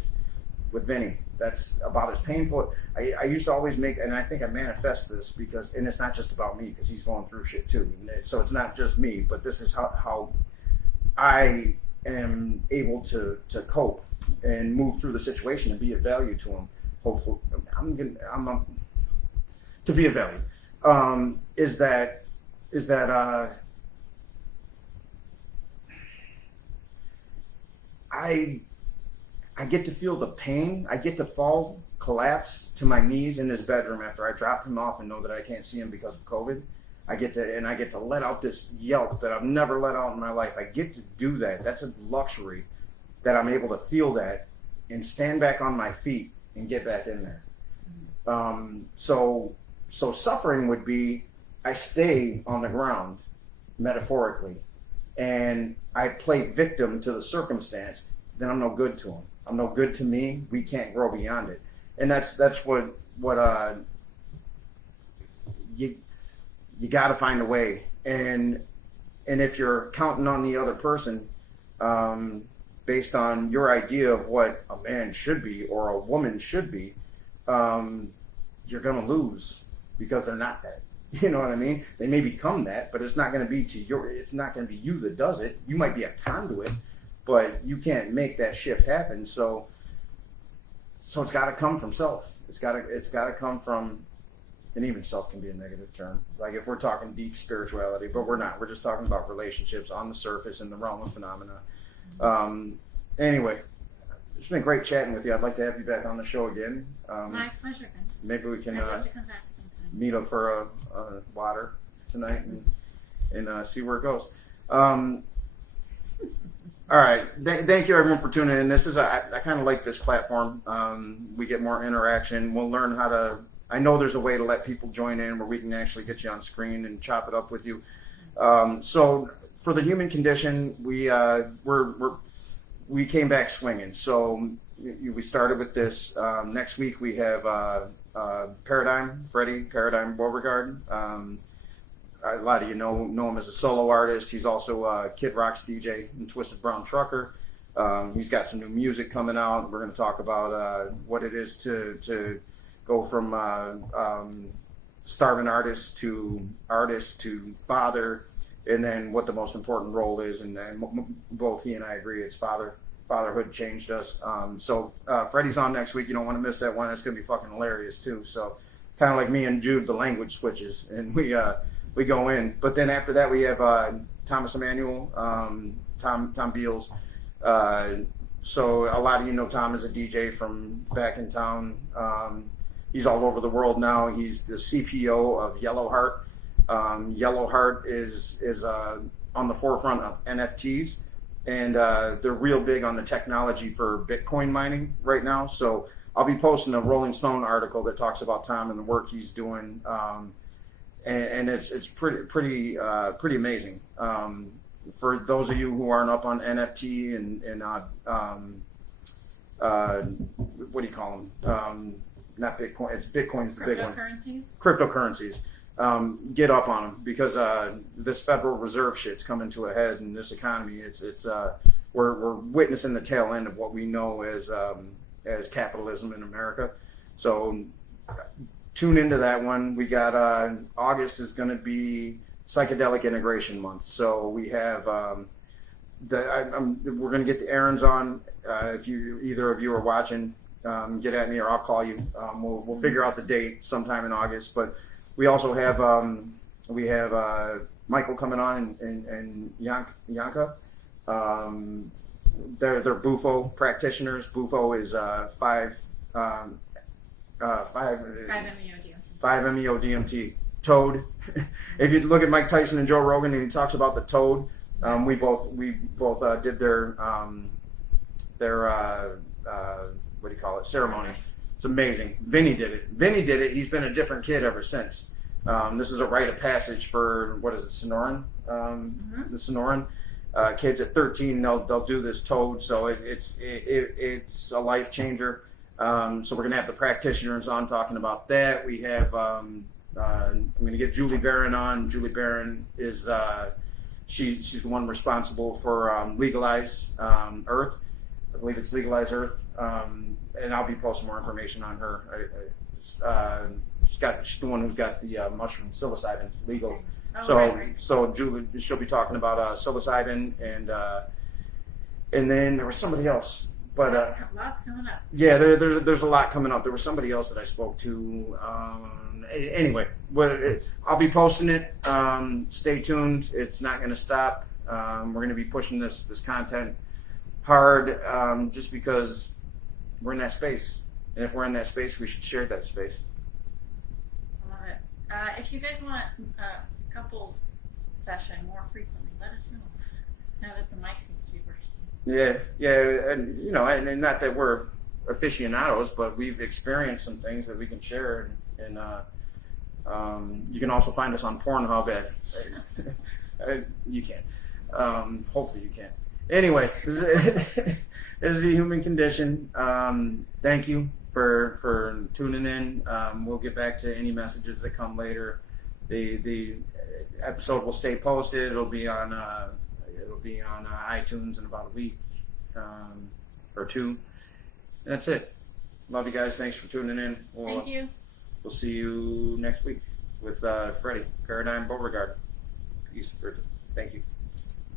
with Vinny, that's about as painful. I used to always make, and I think I manifest this because, and it's not just about me because he's going through shit too. So it's not just me, but this is how I am able to cope and move through the situation and be of value to him. Hopefully, to be of value. Is that I get to feel the pain. I get to collapse to my knees in his bedroom after I drop him off and know that I can't see him because of COVID. I get to let out this yelp that I've never let out in my life. I get to do that. That's a luxury that I'm able to feel that and stand back on my feet and get back in there. So suffering would be I stay on the ground, metaphorically, and I play victim to the circumstance. Then I'm no good to him. I'm no good to me. We can't grow beyond it, and that's what you got to find a way. And if you're counting on the other person, based on your idea of what a man should be or a woman should be, you're gonna lose because they're not that. You know what I mean? They may become that, but it's not going to be it's not going to be you that does it. You might be a conduit, but you can't make that shift happen. So it's got to come from self. It's got to come from, and even self can be a negative term. Like if we're talking deep spirituality, but we're not. We're just talking about relationships on the surface in the realm of phenomena. Anyway, it's been great chatting with you. I'd like to have you back on the show again. My pleasure, Vince. Maybe we can I'd love to come back sometime. Meet up for a water tonight and see where it goes. All right. Thank you everyone for tuning in. I kind of like this platform. We get more interaction. We'll learn how to. I know there's a way to let people join in where we can actually get you on screen and chop it up with you. So for the human condition, we came back swinging. So we started with this. Next week we have Freddie Paradigm Beauregard. A lot of you know him as a solo artist. He's also Kid Rock's DJ and Twisted Brown Trucker. He's got some new music coming out. We're going to talk about what it is to go from starving artist to father, and then what the most important role is. And then both he and I agree it's fatherhood changed us. So Freddie's on next week. You don't want to miss that one. It's going to be fucking hilarious too. So kind of like me and Jude, the language switches, and we go in. But then after that, we have Thomas Emmanuel, Tom Beals. So a lot of you know Tom as a DJ from back in town. He's all over the world now. He's the CPO of Yellowheart. Yellowheart is on the forefront of NFTs, and they're real big on the technology for Bitcoin mining right now. So I'll be posting a Rolling Stone article that talks about Tom and the work he's doing, and it's pretty amazing. For those of you who aren't up on NFT and what do you call them? Not Bitcoin. Bitcoin's the big one. Cryptocurrencies. Get up on them, because this Federal Reserve shit's coming to a head in this economy. We're witnessing the tail end of what we know as capitalism in America. So tune into that one. We got August is going to be psychedelic integration month. So we have we're going to get the errands on. If either of you are watching, get at me or I'll call you. We'll figure out the date sometime in August. But we also have Michael coming on and Yanka. They're Bufo practitioners. Bufo is 5-MeO DMT. Toad. If you look at Mike Tyson and Joe Rogan and he talks about the toad, we both did their what do you call it, ceremony. It's amazing. Vinny did it. He's been a different kid ever since. This is a rite of passage for, what is it, Sonoran? The Sonoran kids at 13, they'll do this toad. So it's a life changer. So we're gonna have the practitioners on talking about that. We have I'm gonna get Julie Barron on. Julie Barron is she's the one responsible for Legalize Earth. I believe it's Legalize Earth. And I'll be posting more information on her. She's the one who's got the mushroom psilocybin legal. Oh, right. So Julie, she'll be talking about psilocybin, and then there was somebody else. But lots coming up. Yeah, there's a lot coming up. There was somebody else that I spoke to. Anyway, I'll be posting it. Stay tuned. It's not going to stop. We're going to be pushing this content hard, just because we're in that space, and if we're in that space, we should share that space. I love it. If you guys want a couples session more frequently, let us know. Now that the mic seems to be working. Yeah, and and not that we're aficionados, but we've experienced some things that we can share, and you can also find us on Pornhub you can. Hopefully you can. Anyway, this is the human condition. Thank you for tuning in. We'll get back to any messages that come later. The episode will stay posted. It'll be on iTunes in about a week or two. And that's it. Love you guys. Thanks for tuning in. Thank you. We'll see you next week with Freddie, Paradigm Beauregard. Peace. Thank you.